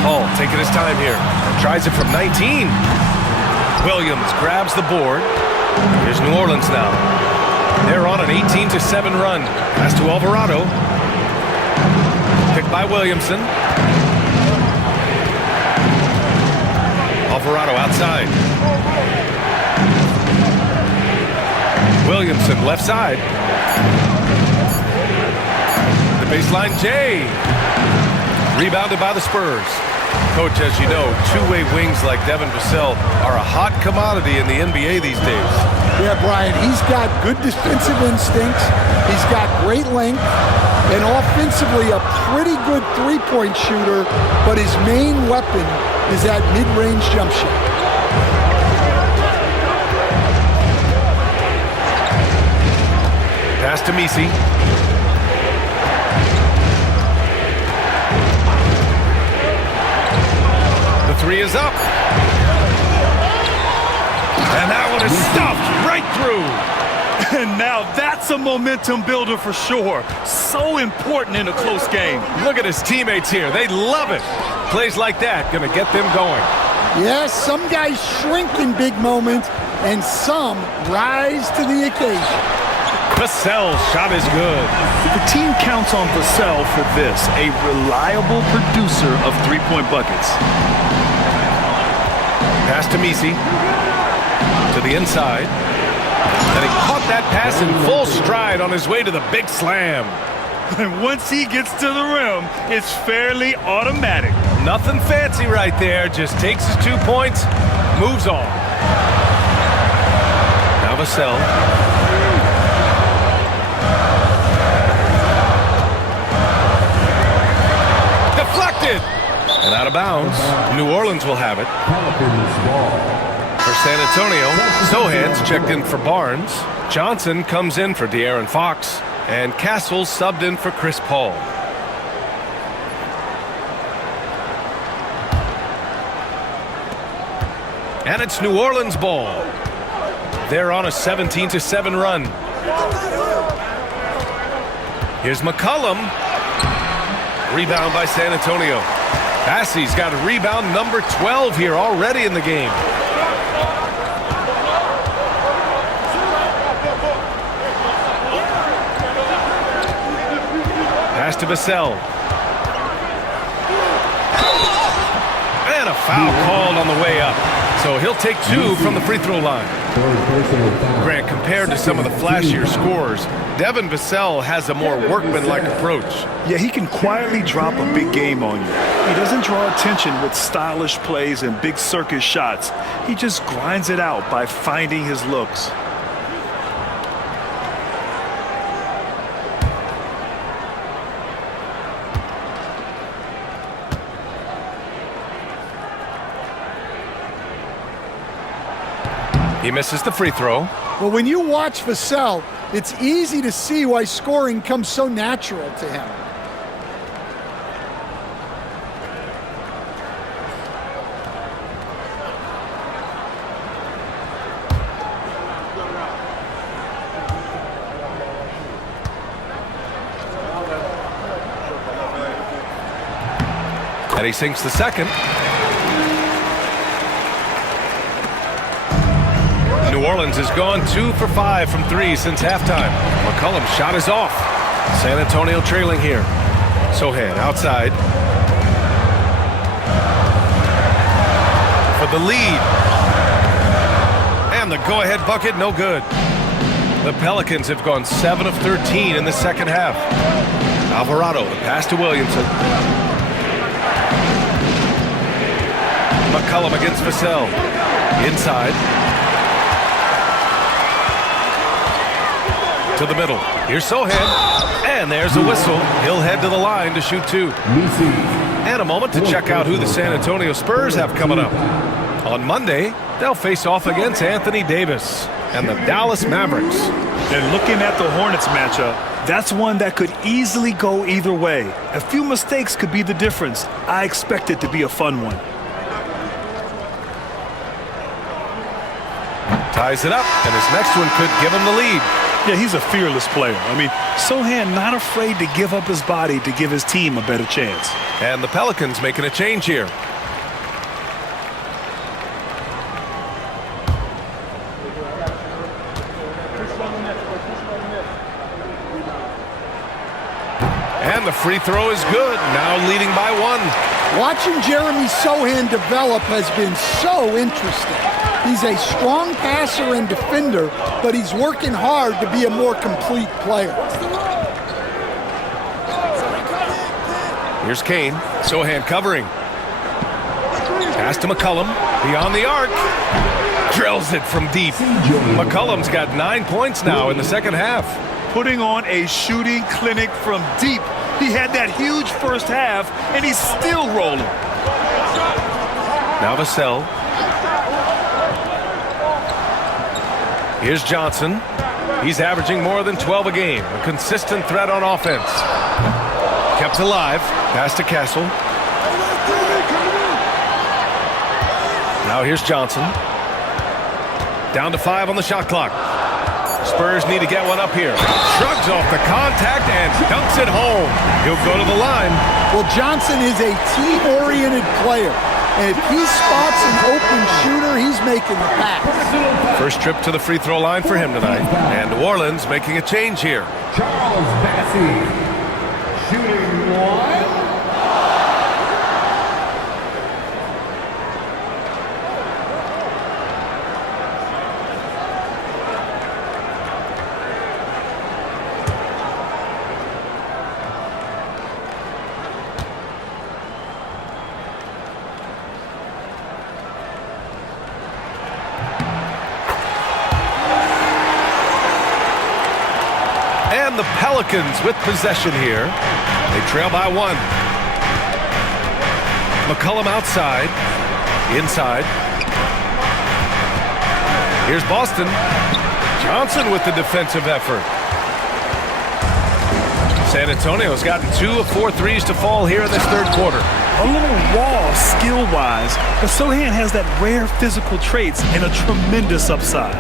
Hall taking his time here. Tries it from 19. Williams grabs the board. Here's New Orleans now. They're on an 18-7 run. Pass to Alvarado. Picked by Williamson. Alvarado outside. Williamson left side. The baseline J. Rebounded by the Spurs. Coach, as you know, two-way wings like Devin Vassell are a hot commodity in the NBA these days. Yeah, Brian, he's got good defensive instincts. He's got great length. And offensively, a pretty good three-point shooter. But his main weapon is that mid-range jump shot. Pass to Messi. The three is up. And that one is stuffed right through. And now that's a momentum builder for sure. So important in a close game. Look at his teammates here. They love it. Plays like that going to get them going. Yes, some guys shrink in big moments, and some rise to the occasion. Vassell's shot is good. The team counts on Vassell for this, a reliable producer of three-point buckets. Pass to Messi. To the inside. And he caught that pass in full stride on his way to the big slam. And once he gets to the rim, it's fairly automatic. Nothing fancy right there. Just takes his 2 points, moves on. Now Vassell. Deflected. And out of bounds. New Orleans will have it. Pelicans ball. For San Antonio, Sohan's checked in for Barnes. Johnson comes in for De'Aaron Fox. And Castle subbed in for Chris Paul. And it's New Orleans ball. They're on a 17-7 run. Here's McCollum. Rebound by San Antonio. Bassey's got a rebound number 12 here already in the game. Pass to Vassell. And a foul called on the way up. So he'll take 2 from the free throw line. Grant, compared to some of the flashier scorers, Devin Vassell has a more workmanlike approach. Yeah, he can quietly drop a big game on you. He doesn't draw attention with stylish plays and big circus shots. He just grinds it out by finding his looks. He misses the free throw. Well, when you watch Vassell, it's easy to see why scoring comes so natural to him. And he sinks the second. New Orleans has gone 2 for 5 from 3 since halftime. McCollum's shot is off. San Antonio trailing here. Sohan outside. For the lead. And the go-ahead bucket, no good. The Pelicans have gone 7 of 13 in the second half. Alvarado, the pass to Williamson. McCollum against Vassell. Inside. to the middle. Here's Sohan. And there's a whistle. He'll head to the line to shoot 2. And a moment to check out who the San Antonio Spurs have coming up. On Monday, they'll face off against Anthony Davis and the Dallas Mavericks. And looking at the Hornets matchup, that's one that could easily go either way. A few mistakes could be the difference. I expect it to be a fun one. Ties it up, and his next one could give him the lead. Yeah, he's a fearless player. I mean, Sohan not afraid to give up his body to give his team a better chance. And the Pelicans making a change here. And the free throw is good, now leading by 1. Watching Jeremy Sohan develop has been so interesting. He's a strong passer and defender, but he's working hard to be a more complete player. Here's Kane. Sohan covering. Pass to McCollum. Beyond the arc. Drills it from deep. McCollum's got 9 points now in the second half. Putting on a shooting clinic from deep. He had that huge first half, and he's still rolling. Now Vassell. Here's Johnson. He's averaging more than 12 a game. A consistent threat on offense. Kept alive. Pass to Castle. Now here's Johnson. Down to 5 on the shot clock. Spurs need to get one up here. Shrugs off the contact and dunks it home. He'll go to the line. Well, Johnson is a team-oriented player. And if he spots an open shooter, he's making the pass. First trip to the free throw line for him tonight. And New Orleans making a change here. Charles Bassey, shooting 1. The Pelicans with possession here. They trail by 1. McCollum outside. Inside. Here's Boston. Johnson with the defensive effort. San Antonio's gotten 2 of 4 threes to fall here in this third quarter. A little raw skill-wise, but Sohan has that rare physical traits and a tremendous upside.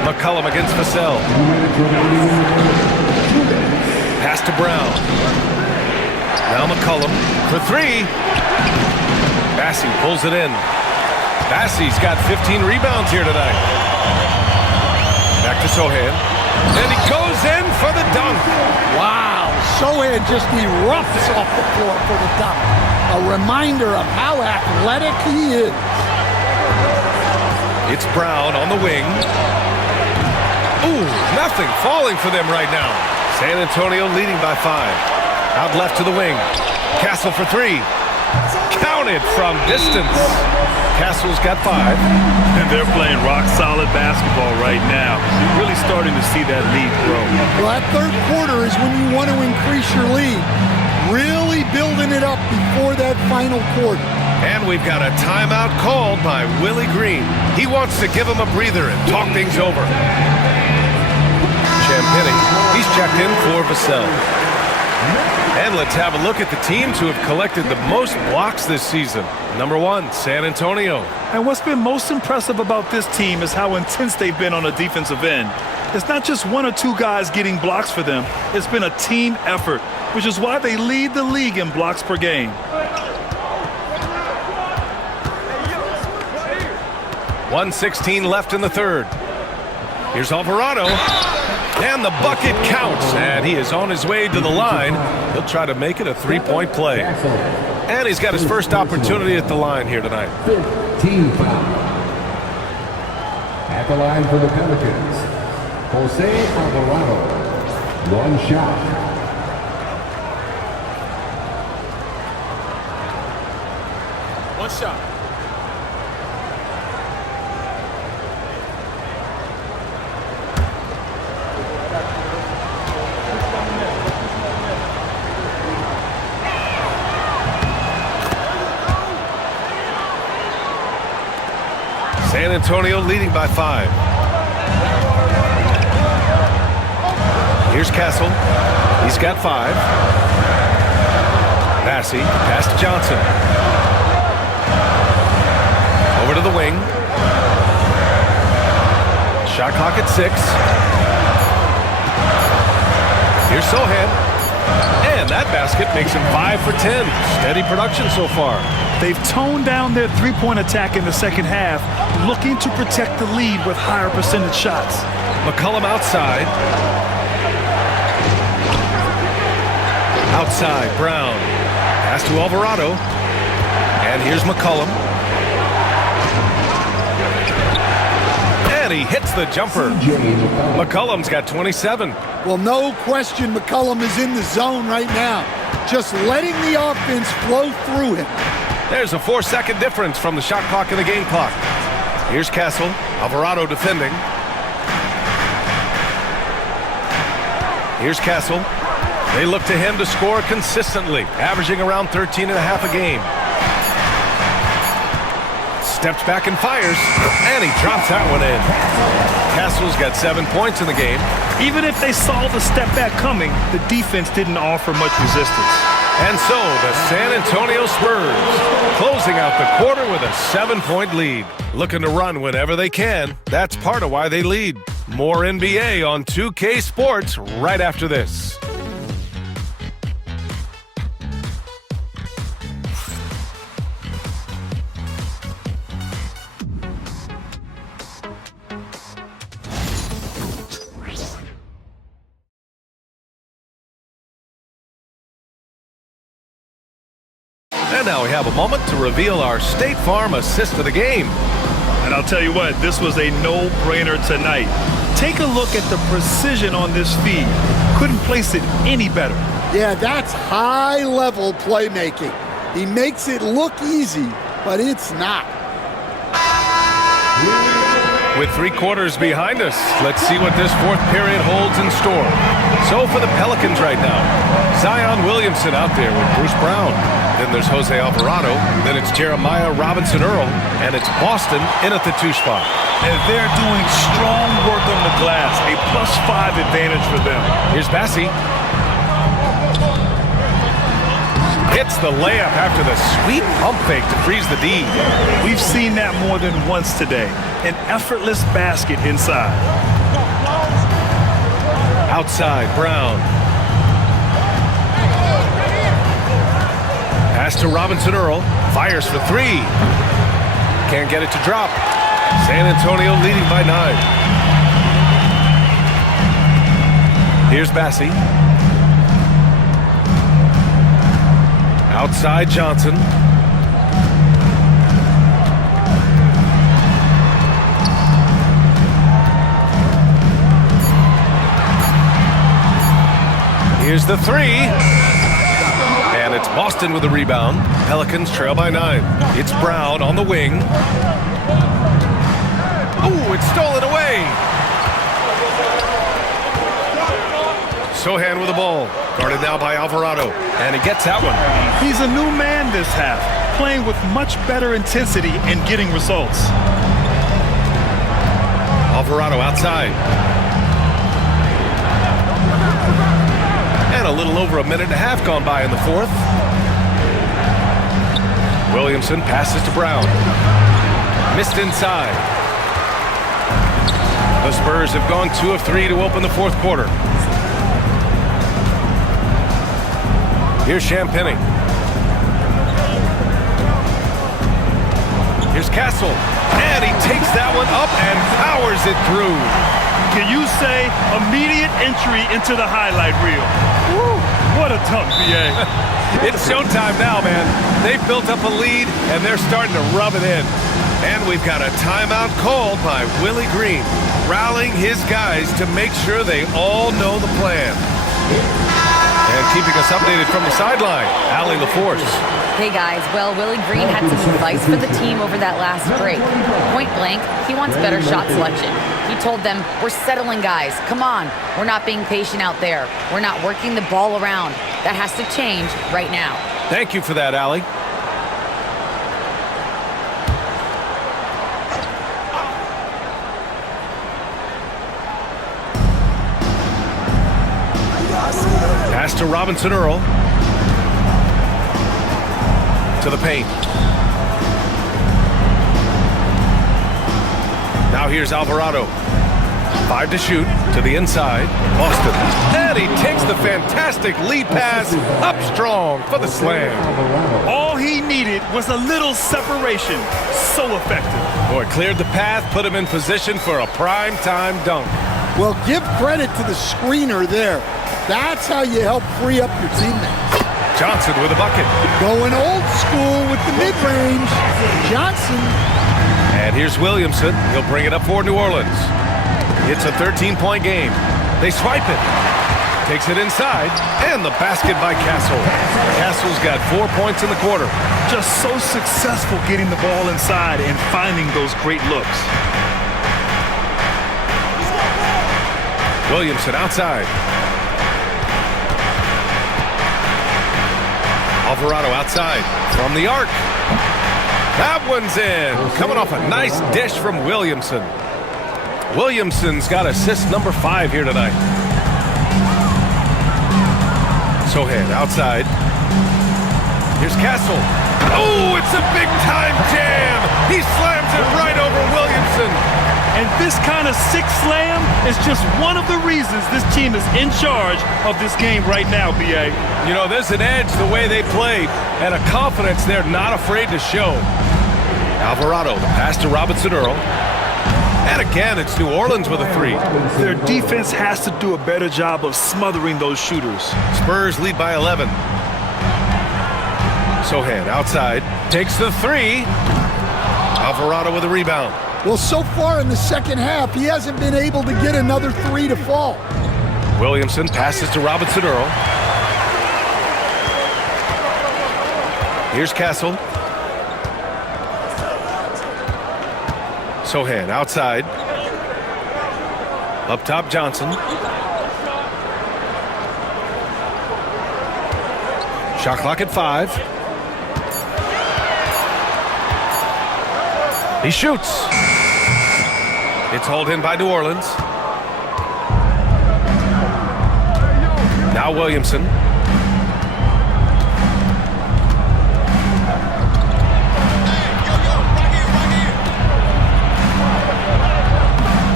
McCollum against Vassell. Pass to Brown. Now McCollum for 3. Bassey pulls it in. Bassey's got 15 rebounds here tonight. Back to Sohan. And he goes in for the dunk. Wow, Sohan just erupts off the floor for the dunk. A reminder of how athletic he is. It's Brown on the wing. Ooh, nothing falling for them right now. San Antonio leading by 5. Out left to the wing. Castle for 3. Counted from distance. Castle's got 5. And they're playing rock-solid basketball right now. You're really starting to see that lead grow. Well, that third quarter is when you want to increase your lead. Really building it up before that final quarter. And we've got a timeout called by Willie Green. He wants to give him a breather and talk things over. Champagny, he's checked in for Vassell. And let's have a look at the teams who have collected the most blocks this season. Number 1, San Antonio. And what's been most impressive about this team is how intense they've been on the defensive end. It's not just 1 or 2 guys getting blocks for them. It's been a team effort, which is why they lead the league in blocks per game. 1:16 left in the third. Here's Alvarado. And the bucket counts. And he is on his way to the line. He'll try to make it a 3-point play. And he's got his first opportunity at the line here tonight. 15 foul. At the line for the Pelicans, Jose Alvarado. 1 shot. Antonio leading by 5. Here's Castle. He's got 5. Massey, pass to Johnson. Over to the wing. Shot clock at 6. Here's Sohan. And that basket makes him 5 for 10. Steady production so far. They've toned down their three-point attack in the second half, looking to protect the lead with higher percentage shots. McCollum outside. Outside, Brown. Pass to Alvarado. And here's McCollum. And he hits the jumper. McCollum's got 27. Well, no question McCollum is in the zone right now. Just letting the offense flow through him. There's a 4-second difference from the shot clock and the game clock. Here's Castle. Alvarado defending. Here's Castle. They look to him to score consistently, averaging around 13.5 a game. Steps back and fires, and he drops that one in. Castle's got 7 points in the game. Even if they saw the step back coming, the defense didn't offer much resistance. And so the San Antonio Spurs closing out the quarter with a 7-point lead. Looking to run whenever they can. That's part of why they lead. More NBA on 2K Sports right after this. And now we have a moment to reveal our State Farm assist of the game. And I'll tell you what, this was a no-brainer tonight. Take a look at the precision on this feed. Couldn't place it any better. Yeah, that's high-level playmaking. He makes it look easy, but it's not. With 3 quarters behind us, let's see what this 4th period holds in store. So for the Pelicans right now, Zion Williamson out there with Bruce Brown. Then there's Jose Alvarado. Then it's Jeremiah Robinson-Earl. And it's Boston in at the 2 spot. And they're doing strong work on the glass. A +5 advantage for them. Here's Bassey. Hits the layup after the sweet pump fake to freeze the D. We've seen that more than once today. An effortless basket inside. Outside, Brown. Pass to Robinson-Earl. Fires for 3. Can't get it to drop. San Antonio leading by 9. Here's Bassey. Outside Johnson. Here's the 3. And it's Boston with the rebound. Pelicans trail by 9. It's Brown on the wing. Oh, it's stolen away. Sohan with the ball. Guarded now by Alvarado. And he gets that one. He's a new man this half, playing with much better intensity and getting results. Alvarado outside. And a little over a minute and a half gone by in the 4th. Williamson passes to Brown. Missed inside. The Spurs have gone 2 of 3 to open the 4th quarter. Here's Champagny. Here's Castle. And he takes that one up and powers it through. Can you say immediate entry into the highlight reel? Woo, what a tough BA. It's showtime now, man. They've built up a lead, and they're starting to rub it in. And we've got a timeout called by Willie Green, rallying his guys to make sure they all know the plan. And keeping us updated from the sideline, Allie LaForce. Hey guys, well, Willie Green had some advice for the team over that last break. Point blank, he wants better shot selection. He told them, we're settling guys, come on. We're not being patient out there. We're not working the ball around. That has to change right now. Thank you for that, Allie. Pass to Robinson Earl. To the paint. Now here's Alvarado. 5 to shoot to the inside. Boston. And he takes the fantastic lead pass up strong for the slam. All he needed was a little separation. So effective. Boy, cleared the path, put him in position for a prime-time dunk. Well, give credit to the screener there. That's how you help free up your teammates. Johnson with a bucket. Going old school with the mid-range. Johnson. And here's Williamson. He'll bring it up for New Orleans. It's a 13-point game. They swipe it. Takes it inside. And the basket by Castle. Castle's got 4 points in the quarter. Just so successful getting the ball inside and finding those great looks. Williamson outside. Alvarado outside from the arc. That one's in. Coming off a nice dish from Williamson. Williamson's got assist number 5 here tonight. Sohan outside. Here's Castle. Oh, it's a big-time jam. He slams it right over Williamson. And this kind of sick slam is just one of the reasons this team is in charge of this game right now, B.A. You know, there's an edge the way they played and a confidence they're not afraid to show. Alvarado, the pass to Robinson Earl. And again, it's New Orleans with a 3. Their defense has to do a better job of smothering those shooters. Spurs lead by 11. Sohan outside, takes the 3. Alvarado with a rebound. Well, so far in the second half, he hasn't been able to get another 3 to fall. Williamson passes to Robinson Earl. Here's Castle. Sohan outside. Up top, Johnson. Shot clock at 5. He shoots. It's hauled in by New Orleans. Now Williamson.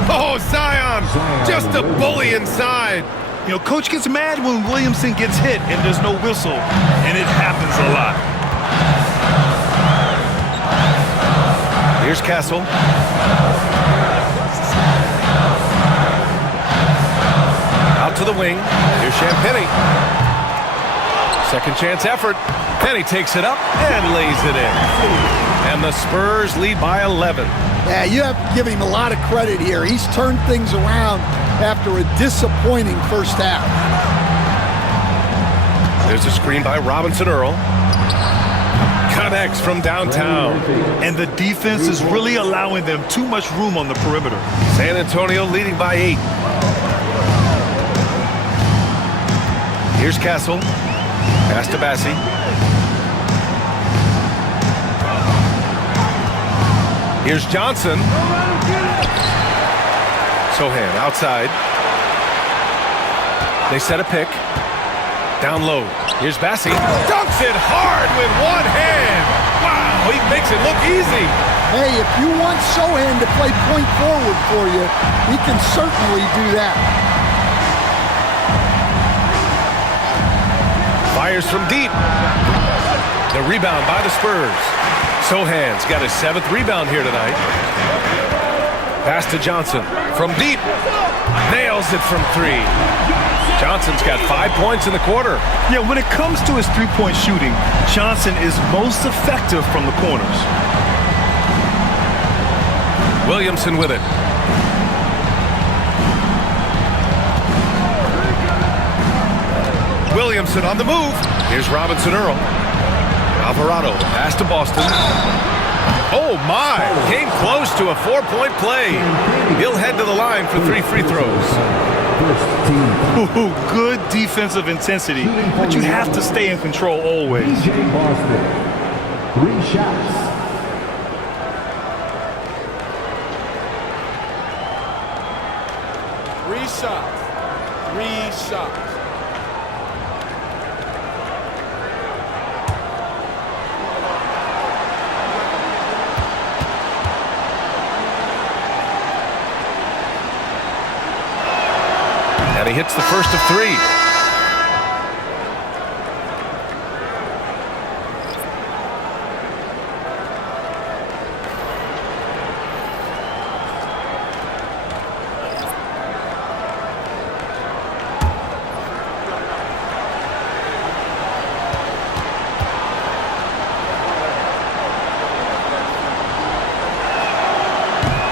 Oh, Zion! Just a bully inside. You know, coach gets mad when Williamson gets hit and there's no whistle, and it happens a lot. Here's Castle. Out to the wing. Here's Champagnie. Second chance effort. Penny takes it up and lays it in. And the Spurs lead by 11. Yeah, you have to give him a lot of credit here. He's turned things around after a disappointing first half. There's a screen by Robinson Earl. Connects from downtown. And the defense is really allowing them too much room on the perimeter. San Antonio leading by 8. Here's Castle. Pass to Bassi. Here's Johnson. Sohan outside. They set a pick. Down low. Here's Bassi. Dunks it hard with one hand. Wow, he makes it look easy. Hey, if you want Sohan to play point forward for you, he can certainly do that. Fires from deep. The rebound by the Spurs. Sohan's got his 7th rebound here tonight. Pass to Johnson from deep. Nails it from 3. Johnson's got 5 points in the quarter. Yeah, when it comes to his three-point shooting, Johnson is most effective from the corners. Williamson with it. Williamson on the move. Here's Robinson Earl. Alvarado, pass to Boston. Oh my, came close to a 4-point play. He'll head to the line for 3 free throws. Ooh, good defensive intensity, but you have to stay in control always. Boston. 3 shots. Three shots. And he hits the first of 3.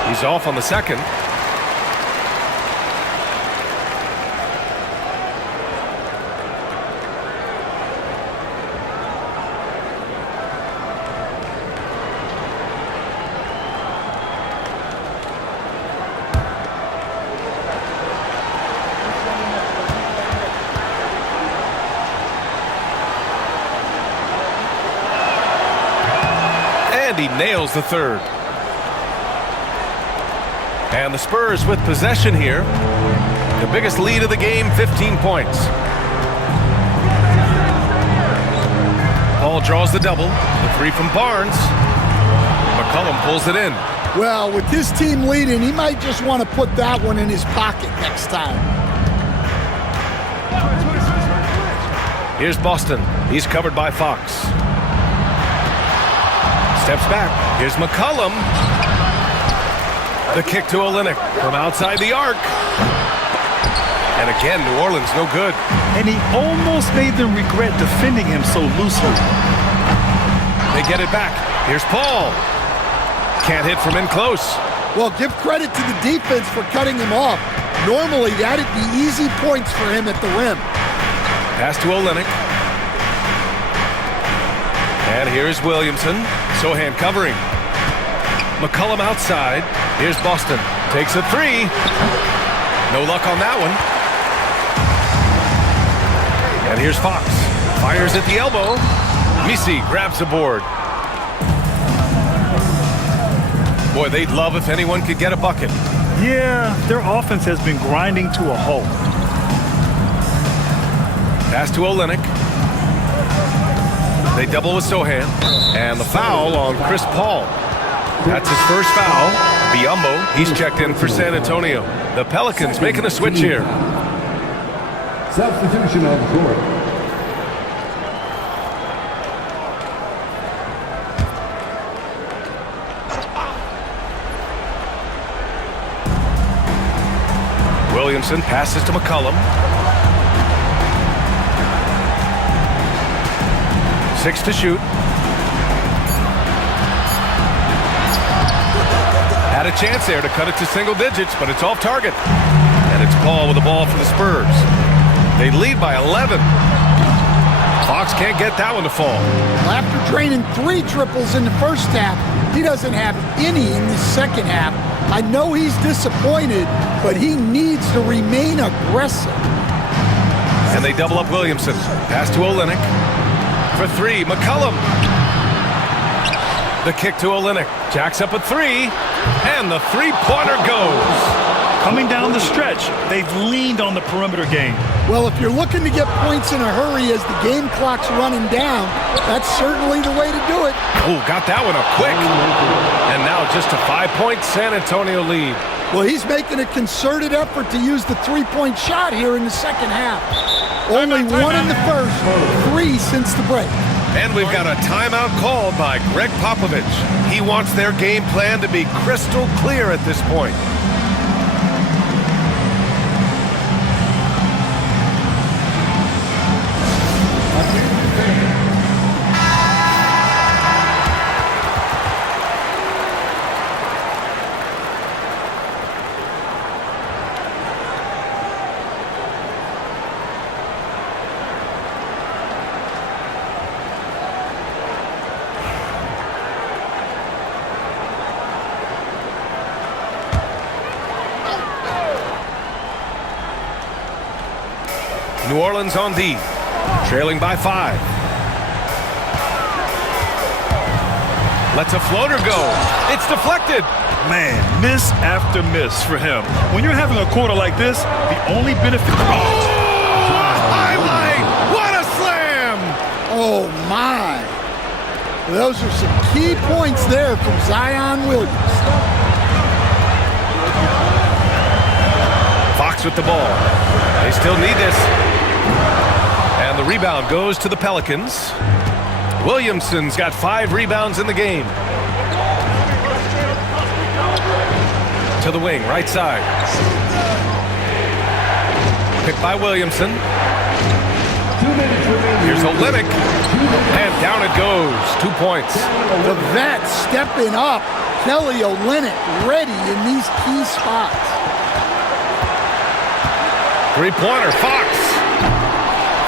He's off on the second. And he nails the third. And the Spurs with possession here. The biggest lead of the game, 15 points. Paul draws the double. The 3 from Barnes. McCollum pulls it in. Well, with his team leading, he might just want to put that one in his pocket next time. Here's Boston. He's covered by Fox. Steps back. Here's McCollum. The kick to Olynyk from outside the arc. And again, New Orleans no good. And he almost made them regret defending him so loosely. They get it back. Here's Paul. Can't hit from in close. Well, give credit to the defense for cutting him off. Normally, that'd be easy points for him at the rim. Pass to Olynyk. And here's Williamson. Sohan covering. McCollum outside. Here's Boston. Takes a 3. No luck on that one. And here's Fox. Fires at the elbow. Misi grabs the board. Boy, they'd love if anyone could get a bucket. Yeah, their offense has been grinding to a halt. Pass to Olynyk. They double with Sohan. And the foul on Chris Paul. That's his first foul. Biyombo, he's checked in for San Antonio. The Pelicans making a switch here. Substitution on the court. Williamson passes to McCollum. 6 to shoot. Had a chance there to cut it to single digits, but it's off target. And it's Paul with the ball for the Spurs. They lead by 11. Fox can't get that one to fall. Well, after draining 3 triples in the first half, he doesn't have any in the second half. I know he's disappointed, but he needs to remain aggressive. And they double up Williamson. Pass to Olynyk. For 3, McCollum. The kick to Olynyk. Jacks up a 3. And the three-pointer goes. Coming down the stretch, they've leaned on the perimeter game. Well, if you're looking to get points in a hurry as the game clock's running down, that's certainly the way to do it. Oh, got that one up quick. And now just a 5-point San Antonio lead. Well, he's making a concerted effort to use the three-point shot here in the second half. Only 1 in the first, 3 since the break. And we've got a timeout called by Greg Popovich. He wants their game plan to be crystal clear at this point. New Orleans on D, trailing by 5. Lets a floater go. It's deflected. Man, miss after miss for him. When you're having a quarter like this, the only benefit... Highlight! What a slam! Oh, my. Those are some key points there from Zion Williams. Fox Knicks with the ball. They still need this. And the rebound goes to the Pelicans. Williamson's got 5 rebounds in the game. To the wing, right side. Picked by Williamson. Here's Olynyk. And down it goes. 2 points. The vet stepping up. Kelly Olynyk ready in these key spots. Three-pointer, Fox.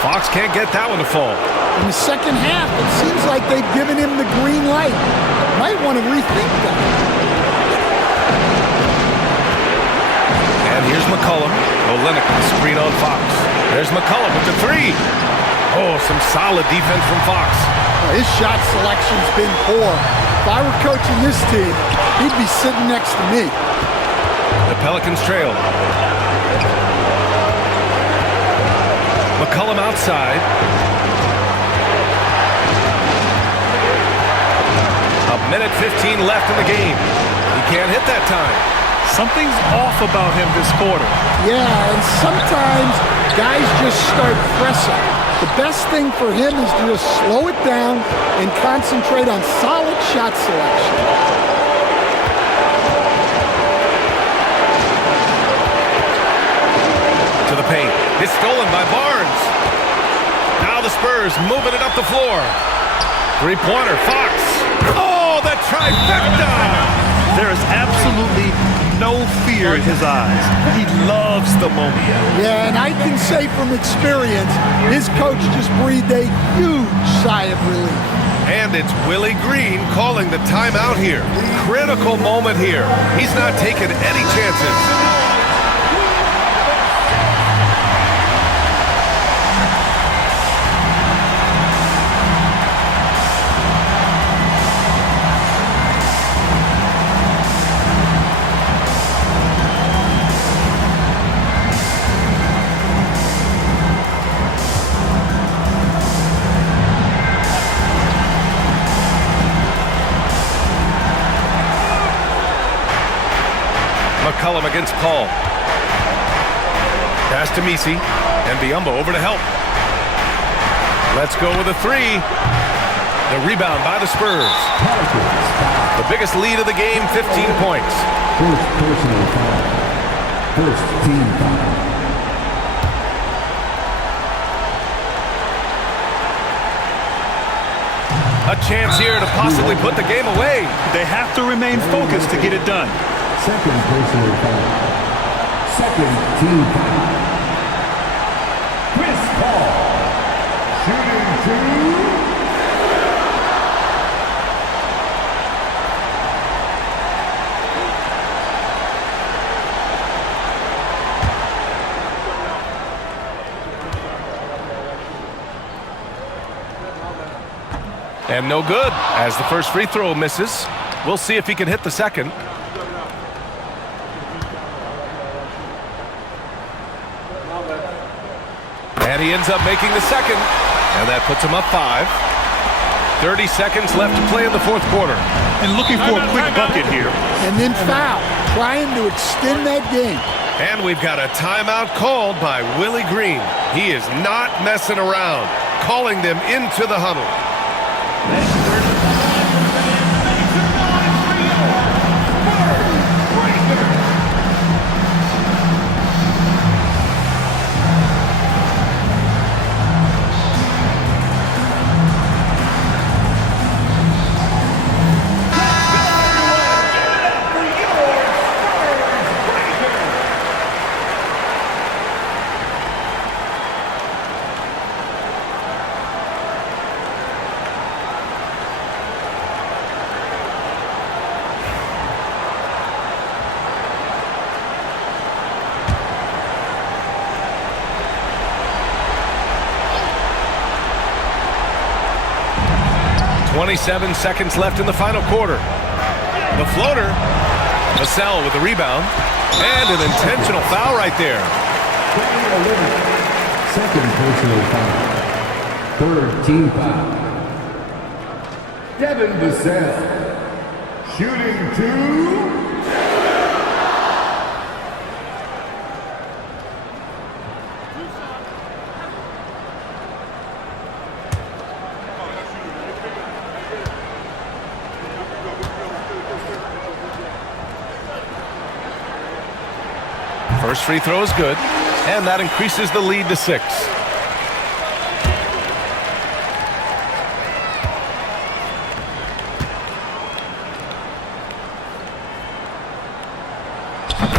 Fox can't get that one to fall. In the second half, it seems like they've given him the green light. Might want to rethink that. And here's McCollum. Olynyk with the screen on Fox. There's McCollum with the 3. Oh, some solid defense from Fox. His shot selection's been poor. If I were coaching this team, he'd be sitting next to me. The Pelicans trail. McCollum outside. A minute 15 left in the game. He can't hit that time. Something's off about him this quarter. Yeah, and sometimes guys just start pressing. The best thing for him is to just slow it down and concentrate on solid shot selection. To the paint. It's stolen by Barnes. Now the Spurs moving it up the floor. Three-pointer, Fox. Oh, the trifecta! There is absolutely no fear in his eyes. He loves the moment. Yeah, and I can say from experience, his coach just breathed a huge sigh of relief. And it's Willie Green calling the timeout here. Critical moment here. He's not taking any chances. McCollum against Paul. Pass to Misi. And Biyombo over to help. Let's go with a 3. The rebound by the Spurs. The biggest lead of the game, 15 points. First personal foul. First team foul. A chance here to possibly put the game away. They have to remain focused to get it done. Second personal foul. Second team foul. Chris Paul. Shooting 2. And no good as the first free throw misses. We'll see if he can hit the second. And he ends up making the second. And that puts him up 5. 30 seconds left to play in the fourth quarter. And looking for a quick bucket here. And then foul, trying to extend that game. And we've got a timeout called by Willie Green. He is not messing around, calling them into the huddle. .27 seconds left in the final quarter. The floater. Vassell with the rebound. And an intentional foul right there. Second personal foul. Third team foul. Devin Vassell. Shooting 2. First free throw is good, and that increases the lead to 6.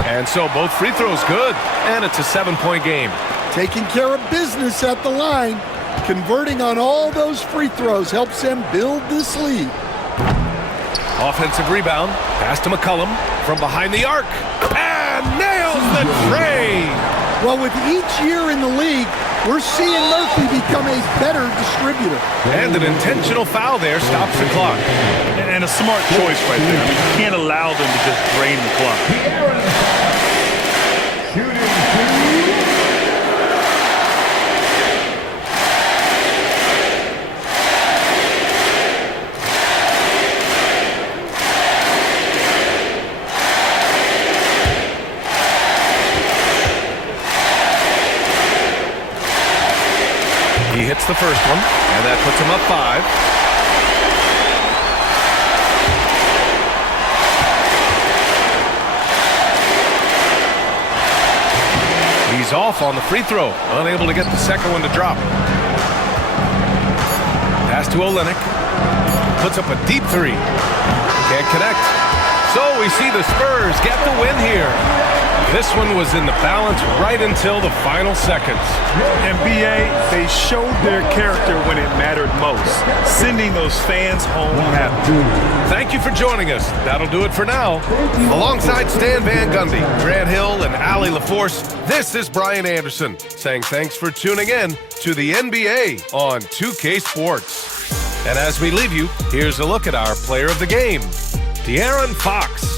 And so both free throws good, and it's a 7-point game. Taking care of business at the line, converting on all those free throws helps them build this lead. Offensive rebound, pass to McCollum from behind the arc, and nails the tray. Well, with each year in the league, we're seeing Murphy become a better distributor. And an intentional foul there stops the clock. And a smart choice right there. I mean, you can't allow them to just drain the clock. Shooting 2. He hits the first one, and that puts him up 5. He's off on the free throw, unable to get the second one to drop. Pass to Olynyk. Puts up a deep 3. Can't connect. So we see the Spurs get the win here. This one was in the balance right until the final seconds. NBA, they showed their character when it mattered most, sending those fans home happy. Thank you for joining us. That'll do it for now. Alongside Stan Van Gundy, Grant Hill, and Allie LaForce, this is Brian Anderson saying thanks for tuning in to the NBA on 2K Sports. And as we leave you, here's a look at our player of the game, De'Aaron Fox.